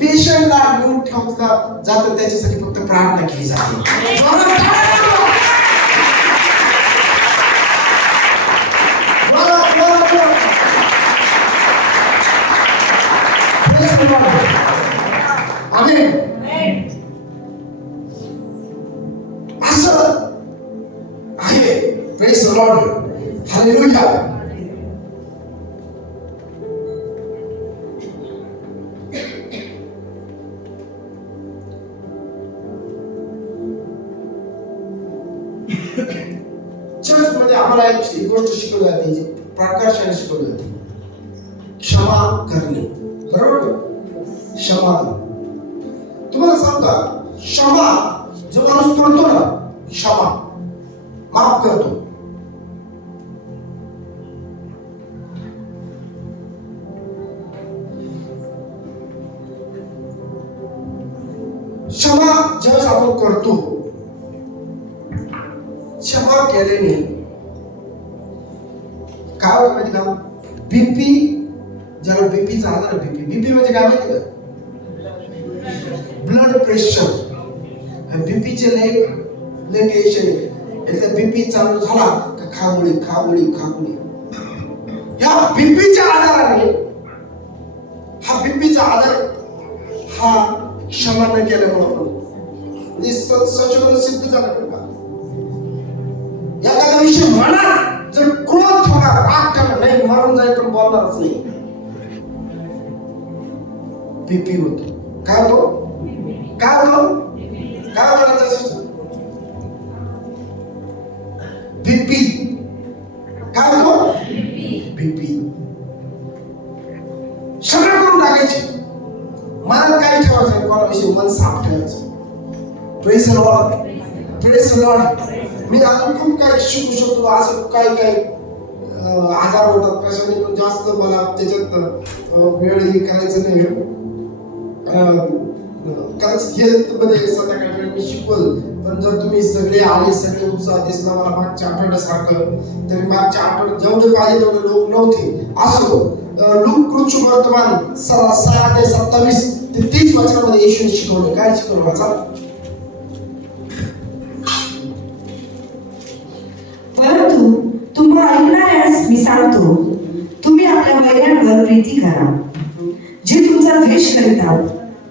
पेशंटला घेऊन ठेवलं जातं, त्याच्यासाठी फक्त प्रार्थना केली जाते. आमेन. असं आहे. Praise the Lord. Hallelujah. Church मध्ये आम्हाला एक गोष्ट शिकवली जाते, प्रकाशाने शिकवली जाते. क्षमा क्षमा करणे. बरोबर, क्षमा. तुम्हाला सांगता, क्षमा जो माणूस करतो ना, क्षमा माफ करतो, क्षमा ज्यावेळेस आपण करतो, क्षमा केल्याने काय होतं माहिती का? बीपी, ज्याला बीपीचा आजार, बीपी म्हणजे काय माहिती का? Blood pressure. बीपीचे लय टेन्शन आहे. एकदा बीपी चालू झाला का खागोळी खागोळी खागोळी. या बीपीच्या आजाराने, हा बीपीचा आजार हा क्षमा न केल्यामुळे म्हणजे संशोधन सिद्ध झालं का? एखादा विषय मनात जर क्रोध होणार, राग ठेवणार नाही, मरून जाईल पण बोलणारच नाही, बीपी होतो. काय होतो? काय होतो? काय करायचं? बीपी. काय होतो? बीपी. सगळं करून टाकायची, मनात काय ठेवायचं, कोणाविषयी मन साफ ठेवायचं. Praise the Lord, praise the Lord. मी अजून खूप काही शिकू शकतो. असं काही काही आजार होतात कशाने, पण जास्त मला त्याच्यात वेळ हे करायचं नाही. कारण हेल्थमध्ये संध्याकाळी वेळ मी शिकवल, पण जर तुम्ही सगळे आले, सगळे उत्साह दिसला मला मागच्या आठवड्यासारखं, तरी मागच्या आठवड्यात जेवढे पाहिजे तेवढे लोक नव्हते. असो, लूक ऋतू वर्तमान 6 ते 27 ते 30 वचनामध्ये येशूने शिकवले. काय शिकवलं वाचा? परंतु तुम्हा ऐकणाऱ्यास मी सांगतो, तुम्ही आपल्या वैऱ्यांवर प्रीती करा, जे तुमचा द्वेष करीतात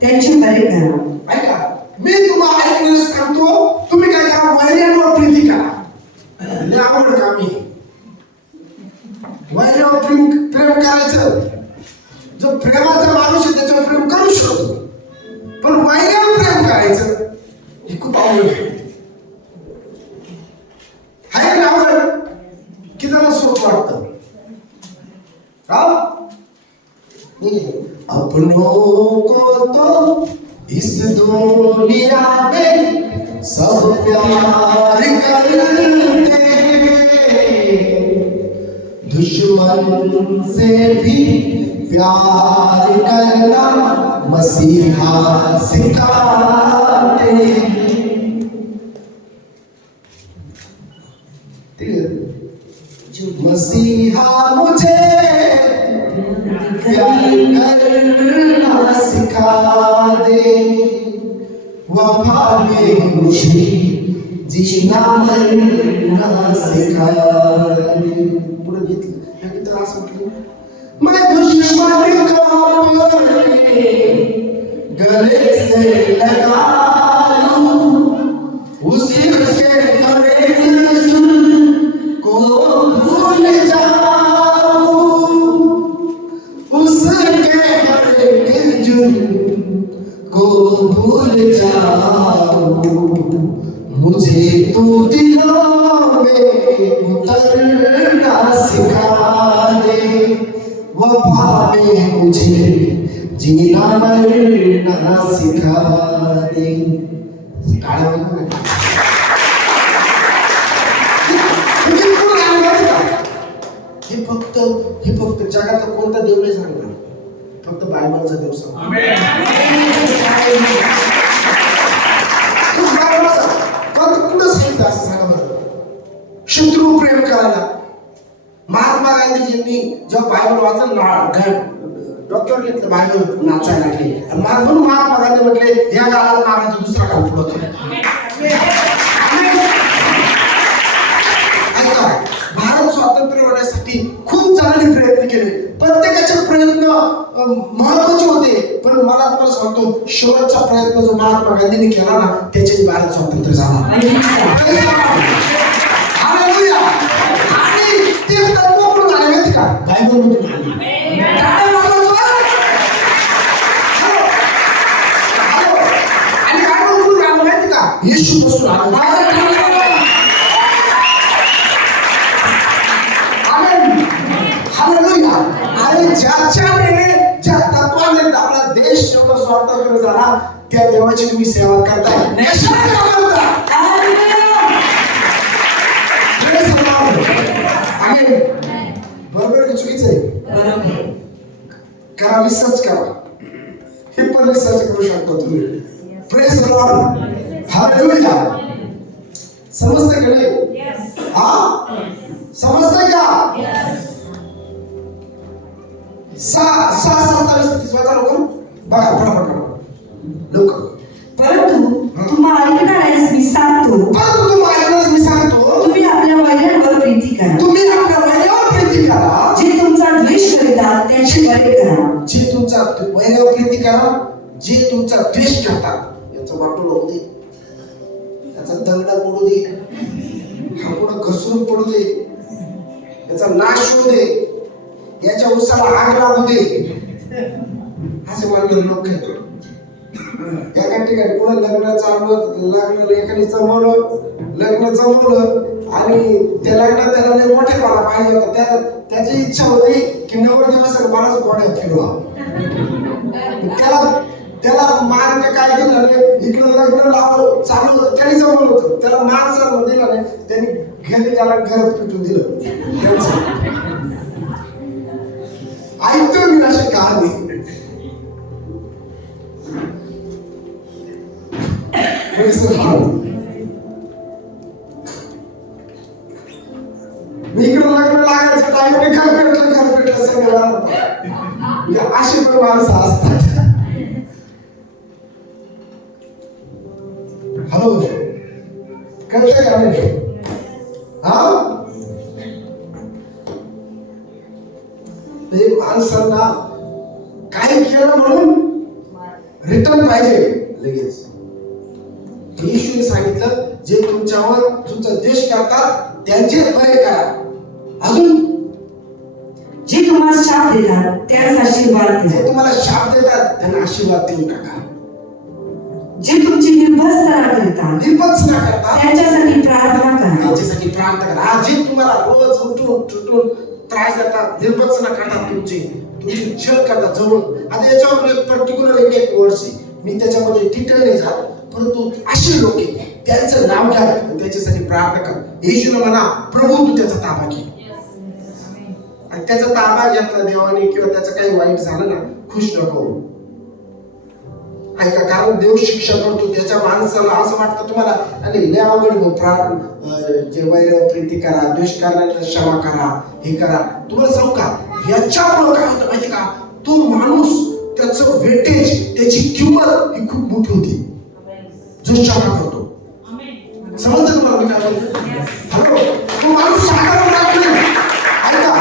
त्यांचे बरे करा. ऐका, मी तुम्हाला ऐकण्यास सांगतो, तुम्ही काय करा? वैऱ्यांवर प्रीती करा. लय आवड काम आहे वैऱ्यांवर प्रेम करायचं. जो प्रेमाचा माणूस आहे त्याच्यावर प्रेम करू शकतो, पण वैऱ्यांवर प्रेम करायचं हे खूप आवड आहे. हाय ना आवड? की त्याला सोपं वाटतं? अपनों को तो इस दुनिया में सब प्यार करते, दुश्मन से भी प्यार करना मसीहा सिखाते. मसीहा मुझे प्यार करना सिखा दे, वफा में मुझे जीना मरना सिखा दे. पुढे घेतलं किती असं म्हटलं, मैं दुश्मन को गले से लगा लूं, उसके को भूल जाऊं, उसके हर जुर्म को भूल जाऊं, मुझे तू दिलों में उतरना सिखा दे, वफा में मुझे जीना मरना सिखा दे. हे फक्त जगात कोणता देव नाही सांगणार, फक्त बायबलचा देव सांगतो. कुठं सांगितलं असं सांगा बरं? शत्रू प्रेम करायला. महात्मा गांधीजींनी जेव्हा बायबल वाचलं, डॉक्टर घेतलं, बायबल नाचायला लागले. महात्मा गांधी म्हटले, या गावाला नावाचं दुसरा गाव पुढं. भारत स्वातंत्र्य होण्यासाठी खूप जणांनी प्रयत्न केले. प्रत्येकाचे प्रयत्न महत्वाचे होते, पण मला तुम्हाला सांगतो, शेवटचा प्रयत्न जो महात्मा गांधींनी केला ना, त्याच्याने भारत स्वातंत्र्य झाला. हालेलुया. आणि ते तत्व कुठून झाले माहिती का? बायबलमधून आले. आणि बायबल कुठून आलं माहिती का? येशू पासून आलं. हालेलुया. आणि ज्याच्याने स्वार्थाकडे जाणार, त्या देवाची तुम्ही सेवा करताय. कशाला घाबरता? बरोबर की चुकीचं आहे? करा, रिसर्च करा. हे पण रिसर्च करू शकता तुम्ही. Praise the Lord. हालेलुया. समजतंय का नाही? हा, समजतंय का? 6:27 वाचा लवकर. बघा पटापट लवकर. परंतु तुम्हाला ऐकणाऱ्यास मी सांगतो, तुम्ही आपल्या वैऱ्यांवर प्रीती करा. जे तुमचा द्वेष करीतात त्यांची बरे करा. जे तुमचा वैरावर प्रीती करा, जे तुमचा द्वेष करतात. याचं वाटोळ होऊ दे, याचा दंगडा पडू दे, हा पुढं घसरून पडू दे, याचा नाश होऊ दे, याच्या उसाला आग लागू दे, असे मानणारे लोक आहेत. एका ठिकाणी पुढे लग्न चाललं, लग्नाला एकाने लग्न जमवलं आणि त्या लग्नात त्याला लय मोठेपणा पाहिजे होता. त्याची इच्छा होती की 90 दिवस मलाच गोड्या फिरवा. त्याला मान काय दिलं नाही, इकडं लग्न लावलं चालू होतं, त्यांनी जमवलं होतं, त्याला मान सर्व दिला नाही, त्यांनी घरी त्याला घरात पिटून दिलं. ऐकतो मी अशी कहाणी. मी इकडं लग्न लागायचं टाइमने घर पेटलं सगळं. अशी पण माणसं असतात. हॅलो, कळतंय का नाही? हा, ते माणसांना काही केलं म्हणून रिटर्न पाहिजे लगेच. येशूने सांगितलं, जे तुमच्यावर तुमचा द्वेष करतात त्यांचे बरे करा. अजून जे तुम्हाला शाप देतात त्यास आशीर्वाद द्या. जे तुम्हाला शाप देतात त्यांना आशीर्वाद देऊ नका. जे तुमची निर्भत्सना करतात त्यांच्यासाठी प्रार्थना करा. जे तुम्हाला रोज उठून त्रास देतात, निर्भत्सना करतात, तुमची छळ करतात जवळ. आता याच्यावर पर्टिक्युलर एक वर्ड्स आहे, मी त्याच्यामध्ये डिटेल नाही झालो, परंतु अशी लोक त्यांचं नाव घ्या, त्याच्यासाठी प्रार्थना करा. येशूला म्हणा, प्रभू तू त्याचा ताबा घे. आणि त्याचा ताबा घेतला देवाने किंवा त्याचं काही वाईट झालं ना, खुश नको ऐका, कारण देव शिक्षा करतो त्याच्या माणसाला. असं वाटतं तुम्हाला आणि लय अवघड, जे वैर प्रीती करा, द्वेष करण्याला क्षमा करा, हे करा. तुम्हाला सांगू का, याच्यामुळे काय होतं माहिती का, तो माणूस त्याचं वेटेज, त्याची किंमत ही खूप मोठी होती जो क्षमा करतो. समजतं तुम्हाला मी काय बोलतो? हॅलो, तो माणूस साधारण नाही. ऐका,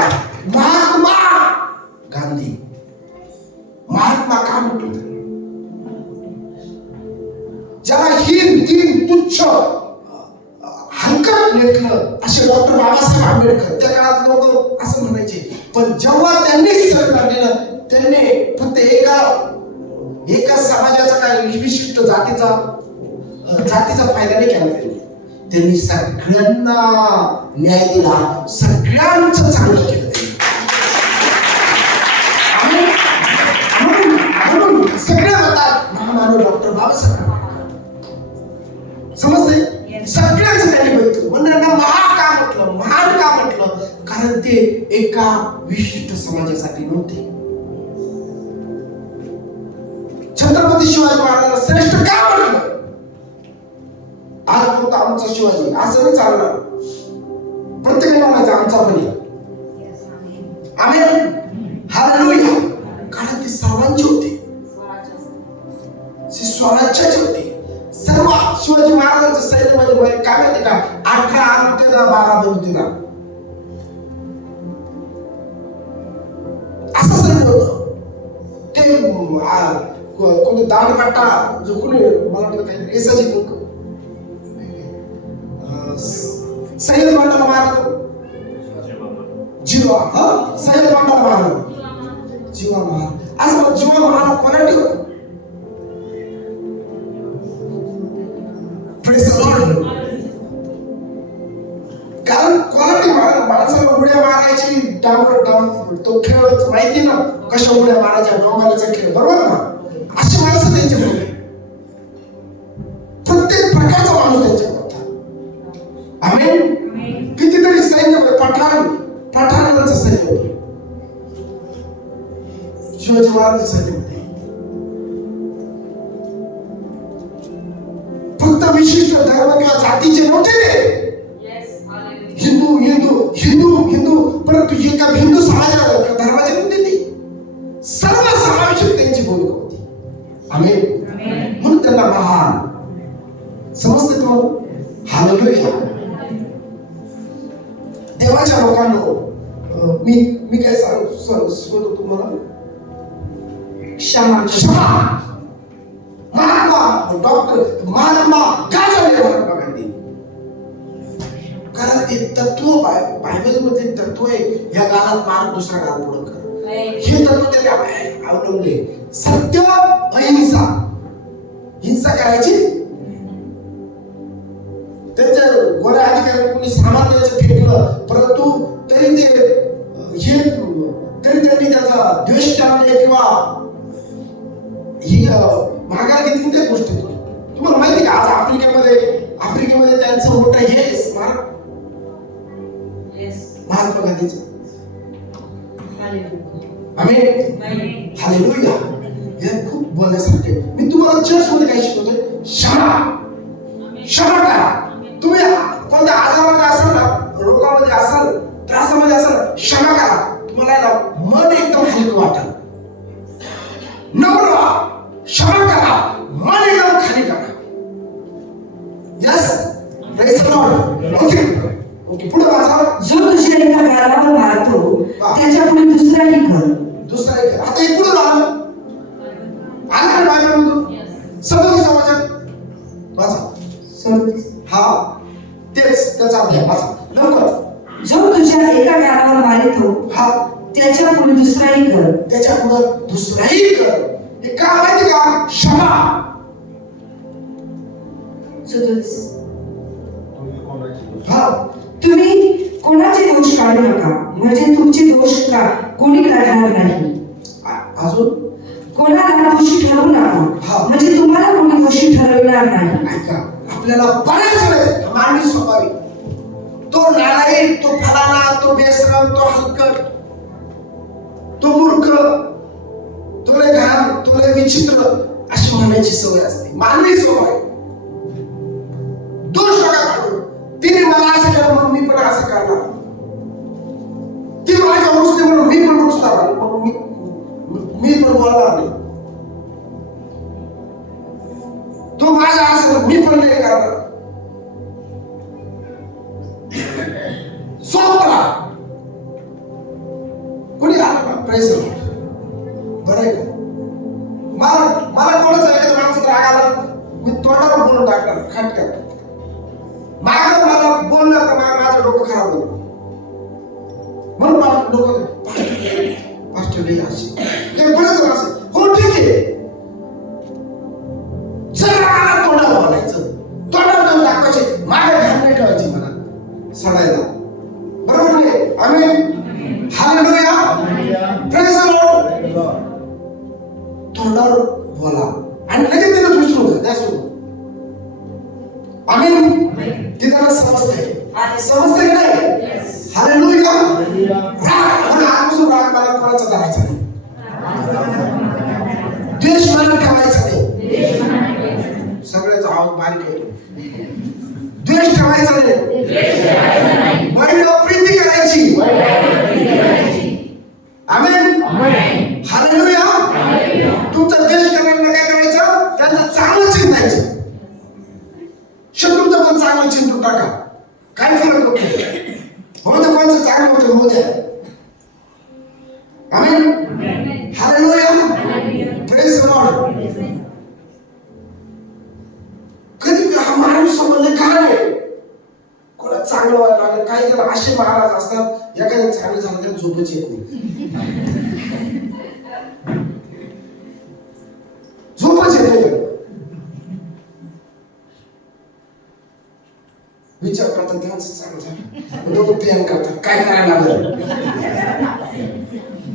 महात्मा गांधी, महात्मा का म्हटलं? ज्याला हीन तुच्छ हलकट लेखलं असे डॉक्टर बाबासाहेब आंबेडकर. त्या काळात लोक असं म्हणायचे, पण जेव्हा त्यांनी सरकार दिलं, त्यांनी फक्त एका समाजाचा काय विशिष्ट जातीचा फायदा नाही केला. त्यांनी सगळ्यांना न्याय दिला, सगळ्यांचं चांगलं केलं. म्हणून सगळे म्हणतात महामानव डॉक्टर बाबासाहेब. समजते? सगळ्यांचं त्यांनी बघितलं. मंडळांना महान का म्हटलं? कारण ते एका विशिष्ट समाजासाठी नव्हते. छत्रपती शिवाजी महाराजांना श्रेष्ठ का म्हटलं? आज फक्त आमचा शिवाजी असं नाही चालणार, प्रत्येकाने म्हणायचं आमचा पण. आमेन, हालेलुया. कारण ते सर्वांचे होते, स्वराज्याचे होते. सर्व शिवाजी महाराजांच्या सैन्यामध्ये काय माहिती का, 18 आमतेदार 12 बंदुकीदार असं सैन्य होतं. ते कोणी दांडकाटा जो कोणी मला वाटतं काही एसाची सय्यद मंडल महाराज जीवा, सय्यद मंडल महाराज जीवा महाराज. असं जीवा महाराज कोणा ठेवलं? कारण क्वालिटी माणसाला उड्या मारायची तो खेळ माहिती ना, कशा उड्या मारायच्या, डोंगराचा खेळ, बरोबर ना? अशी माणसं त्यांच्याकडे होते. प्रत्येक प्रकारचा माणूस त्यांच्याकडे होता. आमेन. कितीतरी सैन्य होते, पठाणाचं सैन्य होतं. शिवाजी महाराज सैन्य होते. फक्त विशिष्ट धर्म किंवा जातीचे नव्हते ते. हिंदू हिंदू हिंदू हिंदू परंतु एका हिंदू समाजाला धर्माचे नव्हते ते. सर्व समावेशक त्यांची भूमिका होती. आमेन. म्हणून त्यांना महान समजते तो. हालेलुया. देवाच्या लोकांनो, मी काय सांगतो तुम्हाला, क्षमा. महात्मा डॉक्टर महात्मा काय झाले महात्मा गांधी? कारण ते तत्व बायबल मध्ये तत्व आहे, या गालात मार दुसरा गाल पुढं कर, हे तत्व त्यांनी अवलंबले. सत्य अहिंसा. हिंसा करायची. त्यांच्या गोऱ्या अधिकाऱ्यांनी कोणी सामान द्यायचं फेकलं, परंतु तरी ते हे तरी त्यांनी त्याचा द्वेष टाळले किंवा ही माघार घेतली त्या गोष्टी. तुम्हाला माहिती का आज आफ्रिकेमध्ये त्यांचं मोठं हे स्मारक महात्मा गांधीचं. आमेन. हालेलुया. हे खूप बोलण्यासारखे. मी तुम्हाला चर्च मध्ये काय शिकवतोय? क्षमा करा. तुम्ही कोणत्या आजारामध्ये असाल ना, रोगामध्ये असाल, त्रासामध्ये असाल, क्षमा करा. तुम्हाला ना मन एकदम हलकं वाटेल. नम्र क्षमा करा, मन एकदम खाली करा. Yes, praise the Lord. Okay पुढे वाचा. जो तुझ्या एका गालावर मारतो त्याच्या पुढे दुसराही कर. आता हे पुढे झालं. आलं ना बायबलमधून? सदोतीस समाजात वाचा. 37. हा तेच त्याचा अध्याय वाचा लवकर. जो तुझ्या एका गालावर मारितो हा त्याच्या पुढे दुसराही कर. त्याच्या पुढे दुसराही कर. हे का माहिती का? क्षमा. 37. हा तुम्ही कोणाचे दोष काढू नका, म्हणजे तुमचे दोष का कोणी काढणार नाही. अजून कोणाला दोषी ठरवू नका, म्हणजे तुम्हाला कोणी दोषी ठरवणार नाही. ऐका, आपल्याला बऱ्याच वेळेस मानवी स्वभाव, तो नालायक, तो फलाना, तो बेशरम, तो हलकट, तो मूर्ख, तो लय घाण, तो लय विचित्र अशी म्हणायची सवय असते. मानवी स्वभाव. दोष नका काढू. तिने मला असं केलं म्हणून मी पण असं करणार. ती माझ्या रुसली म्हणून मी पण रुसणार, म्हणून मी पण बोलणार नाही. तो माझा असं मी पण नाही करणार. सोपला कोणी आला प्रेस बरं आहे का? मला कोणच एखाद्या माणसाचा राग आला, मी तोंडावर बोलून टाकणार खटक्यात. मागं मला बोललं तर माझं डोकं खराब होईल. म्हणून माझं डोकं पास्टर नाही अशी काही बरंच असं. हो ठीक आहे, जर रागाला तोंडावर बोलायचं, तोंडावर देऊन टाकायचे, मागे घाण नाही ठेवायची मनात सडायला. बरोबर नाही? आमेन. हालेलुया. Praise the Lord. तोंडावर बोला आणि लगेच त्याला विसरून जा. त्या सोडून. आमेन. ते त्याला समजते की नाही? हालेलुया. राग आजपासून राग मला कोणाचा धरायचा नाही. द्वेष मला ठेवायचा नाही. सगळ्याचा आवाज बारीक आहे. द्वेष ठेवायचा नाही. वैर प्रीती करायची. आमेन. हालेलुया. तुमचा द्वेष करण्याला काय करायचं? त्यांचं चांगलं चिंतायचं. शत्रूचं पण चांगलं चिंतून टाका. काय फरक होतो? हो तर कोणचं चांगलं होतं होऊ द्या. आमेन. हालेलुया. Praise the Lord. कधी हा माणूस समजले का नाही? कोणा चांगलं वाटलं. काही जण असे महाराज असतात, एखाद्या चांगलं झालं तर झोपच येत नाही. झोपच येत नाही. विचार करतात त्यांचं चांगलं झालं, लोक प्लॅन करतात काय करायला लागलं.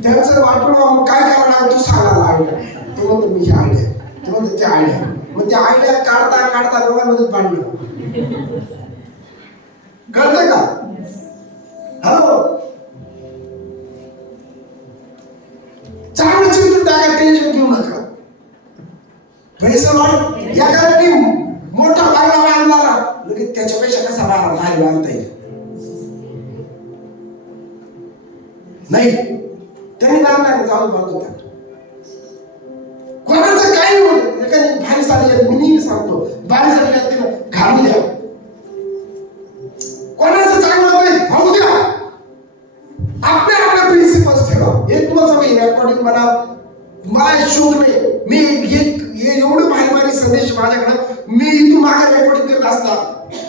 त्यांचं वाटलं काय करायला लागलं तू सांगायला लागलं. तो म्हणतो मी ही आयडिया, ते म्हणतो ती आयडिया, मग त्या आयडिया काढता काढता दोघांमध्ये भांडण. कळतं का? हॅलो, चांगलं चिंतून टाका, टेन्शन घेऊ नका. Praise the Lord. एखाद्याने मोठा बांगला बांधला लगेच त्याच्यापेक्षा कसा बाहेर बांधता येईल नाही, त्यांनी बांधणार जाऊ बांधतो. कोणाचं काही होत एखादी भारी साडी, मी नेहमी सांगतो भारी साडी घालू द्या, कोणाचं चांगलं होईल होऊ द्या, आपल्या प्रिन्सिपल्स ठेवा. हे तुम्हाला मी रेकॉर्डिंग मला शोक नाही, मी हे एवढं भारी भारी संदेश माझ्याकडे मी इथून मागे रेकॉर्डिंग करत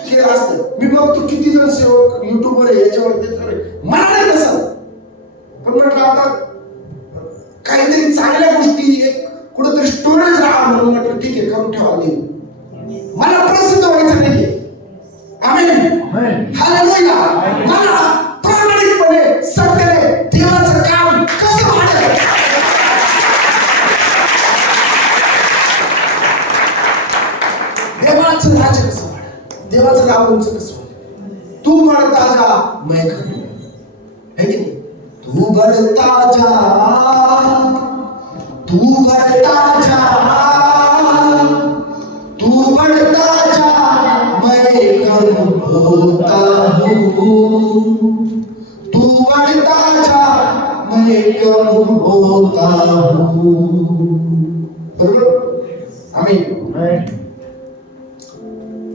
केलं असतं. मी बघतो किती जण सेवक युट्यूबवर याच्यावर मला नाही तसं, पण म्हटलं आता काहीतरी चांगल्या गोष्टी कुठेतरी स्टोरेज राहा म्हणून म्हटलं ठीक आहे करून ठेवा. नाही मला प्रसिद्ध व्हायचं नाहीये. आमेन, हालेलुया. मला प्रामाणिकपणे सत्याने देवाचं काम कसं वाटेल, देवाचं राज्य कसं वाटेल, देवाचं नाव उंच कसं वाटेल. तू बढ़ता जा मैं करूं, है की नाही? तू बढ़ता जा, तू बढ़ता जा, तू बढ़ता जा मैं कम होता हूँ, तू बढ़ता जा मैं कम होता हूँ. बरोबर? आमीन.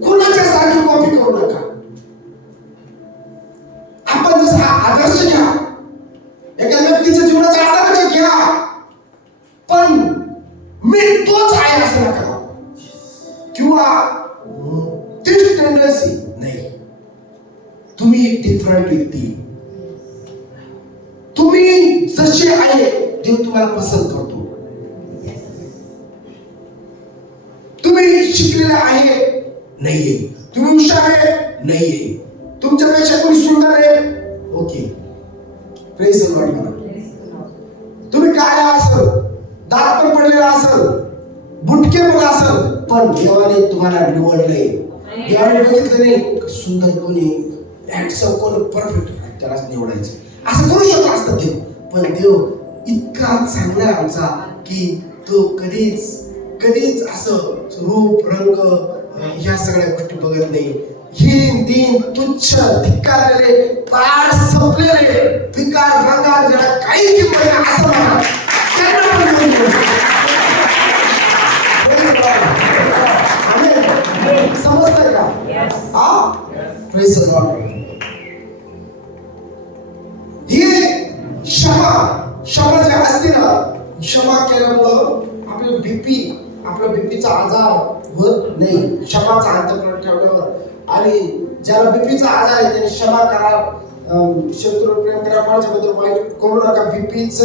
कुणाच्या सारखी कॉपी करू नका. आपण जसा आदर्श घ्या, एका व्यक्तीच्या जीवनाचा आदर्श घ्या, पण मी तोच आहे असं नका, किंवा तीच टेंडन्सी नाही. तुम्ही डिफरंट व्यक्ती, तुम्ही जसे आहे देव तुम्हाला पसंत करतो. तुम्ही शिकलेले आहे नाहीये, तुम्ही हुशार आहे नाहीये, तुमच्यापेक्षा कोणी सुंदर आहे ओके, प्रेज द लॉर्ड. तुम्ही काय असेल, दात पण पडलेला असेल, बुटके पण असेल, पण देवाने तुम्हाला निवडलंय. देवाने बघितलं नाही सुंदर कोणी, हँडसम कोणी, परफेक्ट त्यालाच निवडायचं असं करू शकतो असतं देव. पण देव इतका चांगला आहे आमचा की तो कधीच असं रूप रंग ह्या सगळ्या गोष्टी बघत नाही. हीन दीन तुच्छ धिक्कारलेले पार संपलेले विकार भंगार ज्याला काही किंमत नाही असं म्हणा, त्यांना पण घेऊन येऊ. समजतंय का? हा, प्रेज द लॉर्ड. ही क्षमा जे असते ना, क्षमा केल्यामुळं आपलं बीपीचा आजार होत नाही. क्षमाचा अंतःकरण ठेवल्यावर, आणि ज्याला बीपीचा आजार आहे त्याने क्षमा करा, शत्रू प्रेम करा, माझ्याबद्दल वाईट करू नका, बीपीच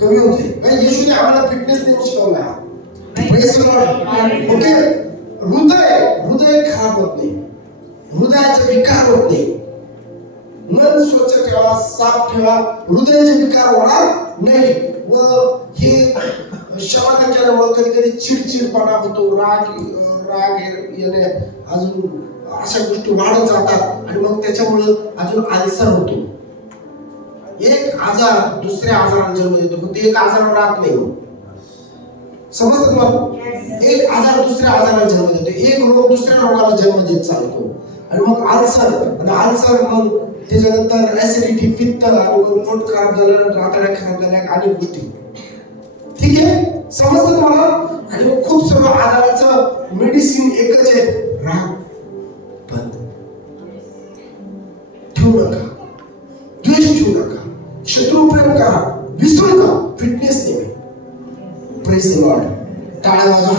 कमी होते. येशूने आम्हाला फिटनेस देऊन शिकवला. Praise the Lord. ओके, हृदय खराब होत नाही, हृदयाचे विकार होत नाही. मन स्वच्छ ठेवा, साफ ठेवा, हृदयाचे विकार होणार नाही. व हे क्षमा न केल्यामुळे कधी कधी चिडचिडपणा होतो, राग येणे, अजून अशा गोष्टी वाढत जातात, आणि मग त्याच्यामुळे अजून आलसर होतो. एक आजार दुसऱ्या आजाराला जन्म देतो, पण ते एक आजारावर राहत नाही. समजतं तुम्हाला? एक आजार दुसऱ्या आजाराला जन्म देतो, एक रोग दुसऱ्या रोगाला जन्म देत चालतो, आणि मग आलसर मग त्याच्यानंतर ऍसिडिटी, पित्त, आणि मग पोट खराब झालं, रातड्या खराब झाल्या, अनेक गोष्टी. ठीक आहे, समजतं तुम्हाला? आणि मग खूप सर्व आजाराचं मेडिसिन एकच आहे, राग बंद ठेवू नका, द्वेष ठेवू नका, शत्रू प्रेम करा, विसरू नका, फिटनेस नेमे. Praise the Lord. टाळ्या वाजवा.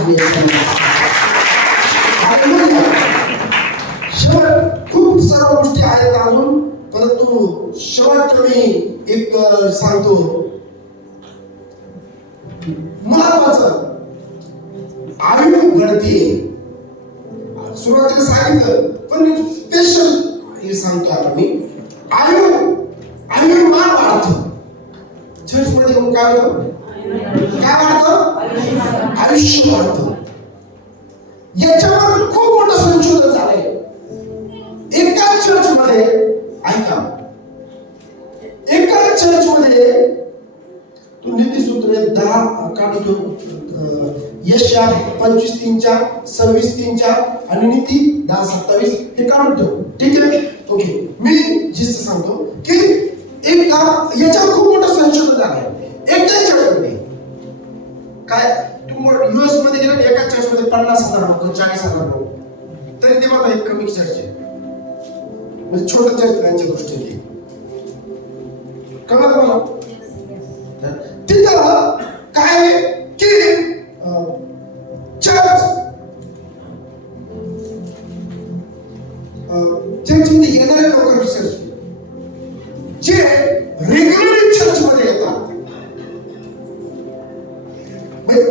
शेवट खूप सर्व गोष्टी आहेत अजून, परंतु शेवट मी एक सांगतो महत्वाचं. आयु घडते, सुरुवातीला सांगितलं, पण स्पेशल हे सांगतो आता मी. आयुर्मान वाढतं. चर्च मध्ये काय होतं? काय वाढतं? आयुष्य वाढतं. याच्यावर खूप मोठं संशोधन झालंय. एकाच चर्चमध्ये ऐका, एकाच चर्चमध्ये तू नीतिसूत्रे 10 काढून ठेव, यशया 25:3, 26:3 आणि नीती 10:27 हे काढून ठेव. ठीक आहे, ओके. मी जिस्त सांगतो की याच्यावर खूप मोठं संशोधन झालंय. एकाच चर्चमध्ये काय, तुम्ही US मध्ये गेला एकाच चर्चमध्ये 50,000 लोक, 40,000 लोक, तरी ते बघा एक कमी चर्च आहे, म्हणजे छोटं चर्च त्यांच्या दृष्टीने. कळलं मला? तिथं काय की चर्चमध्ये येणारे लोक रिसर्च जे रेग्युलर चर्चमध्ये येतात,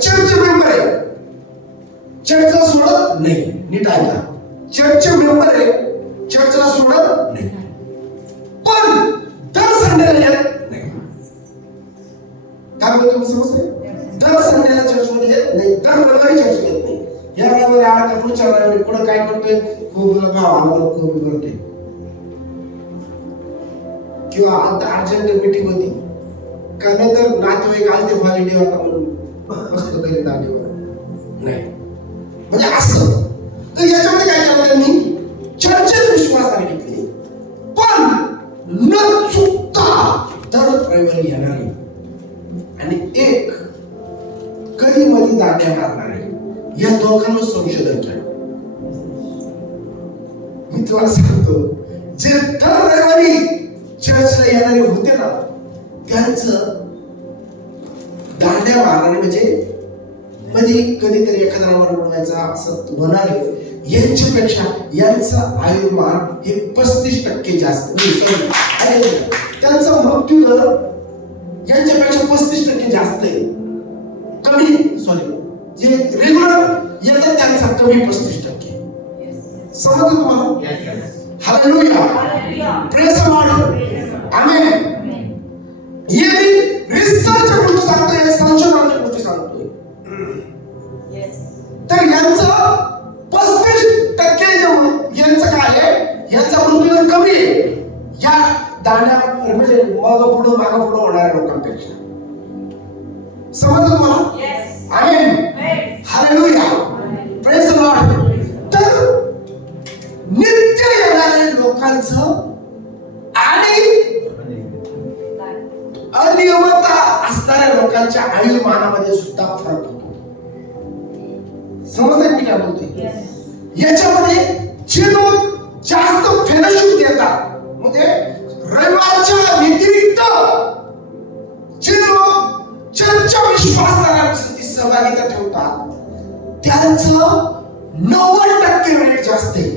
चर्च मेंबर आहे, चर्चला सोडत नाही. नीट ऐका, चर्च मेंबर आहे, चर्चला सोडत नाही, पण दर संडेला येत नाही. काय बोलतो तुम्ही समजते? दर संडेला चर्चमध्ये येत नाही, दर रविवारी चर्च येत नाही. या रविवारी आला का पुढच्या रविवारी पुढे काय करतोय, खूप भाव आला खूप करते, किंवा आता अर्जंट मीटिंग होती का, नाही तर नातेवाईक आले ते हॉलिडे होता म्हणून मस्त घरी दांडीवर नाही, म्हणजे असं. तर याच्यामध्ये काय केलं त्यांनी, चर्चेत विश्वासाने घेतली, पण न चुकता दर रविवारी येणारे आणि एक कधी मध्ये दांड्या मारणारे, या दोघांवर संशोधन केलं. मी तुम्हाला सांगतो, जे दर रविवारी चर्चला येणारे होते ना, त्यांचं दांड्या मारणारे म्हणजे कधीतरी एखादा नंबर बनवायचा असं होणारे, यांच्यापेक्षा यांचं आयुर्मान हे 35% जास्त, त्यांचा मृत्यू दर यांच्यापेक्षा 35% जास्त आहे. कमी, सॉरी, जे रेग्युलर येतात त्यांचा कमी 35%. समजलं तुम्हाला? Hallelujah, praise the Lord, amen. हे मी रिसर्च गोष्टी सांगतोय, संशोधनाची गोष्टी सांगतोय. तर यांचं 35% यांचं काय आहे, यांचा मृत्यूदर कमी आहे या दांड्या म्हणजे मागं पुढं होणाऱ्या लोकांपेक्षा. समजलं तुम्हाला? आमेन, हालेलुया, प्रेज द लॉर्ड. तर नित्य येणाऱ्या लोकांचं आणि अनियमितता असणाऱ्या लोकांच्या आयुर्मानामध्ये सुद्धा फरक होतो. समजतंय मी काय बोलतोय? याच्यामध्ये जे लोक जास्त फेलोशिप देतात, म्हणजे रविवारच्या व्यतिरिक्त जे लोक चर्चच्या विश्वासात सहभागिता ठेवतात, त्यांचं 90% रेट जास्त आहे.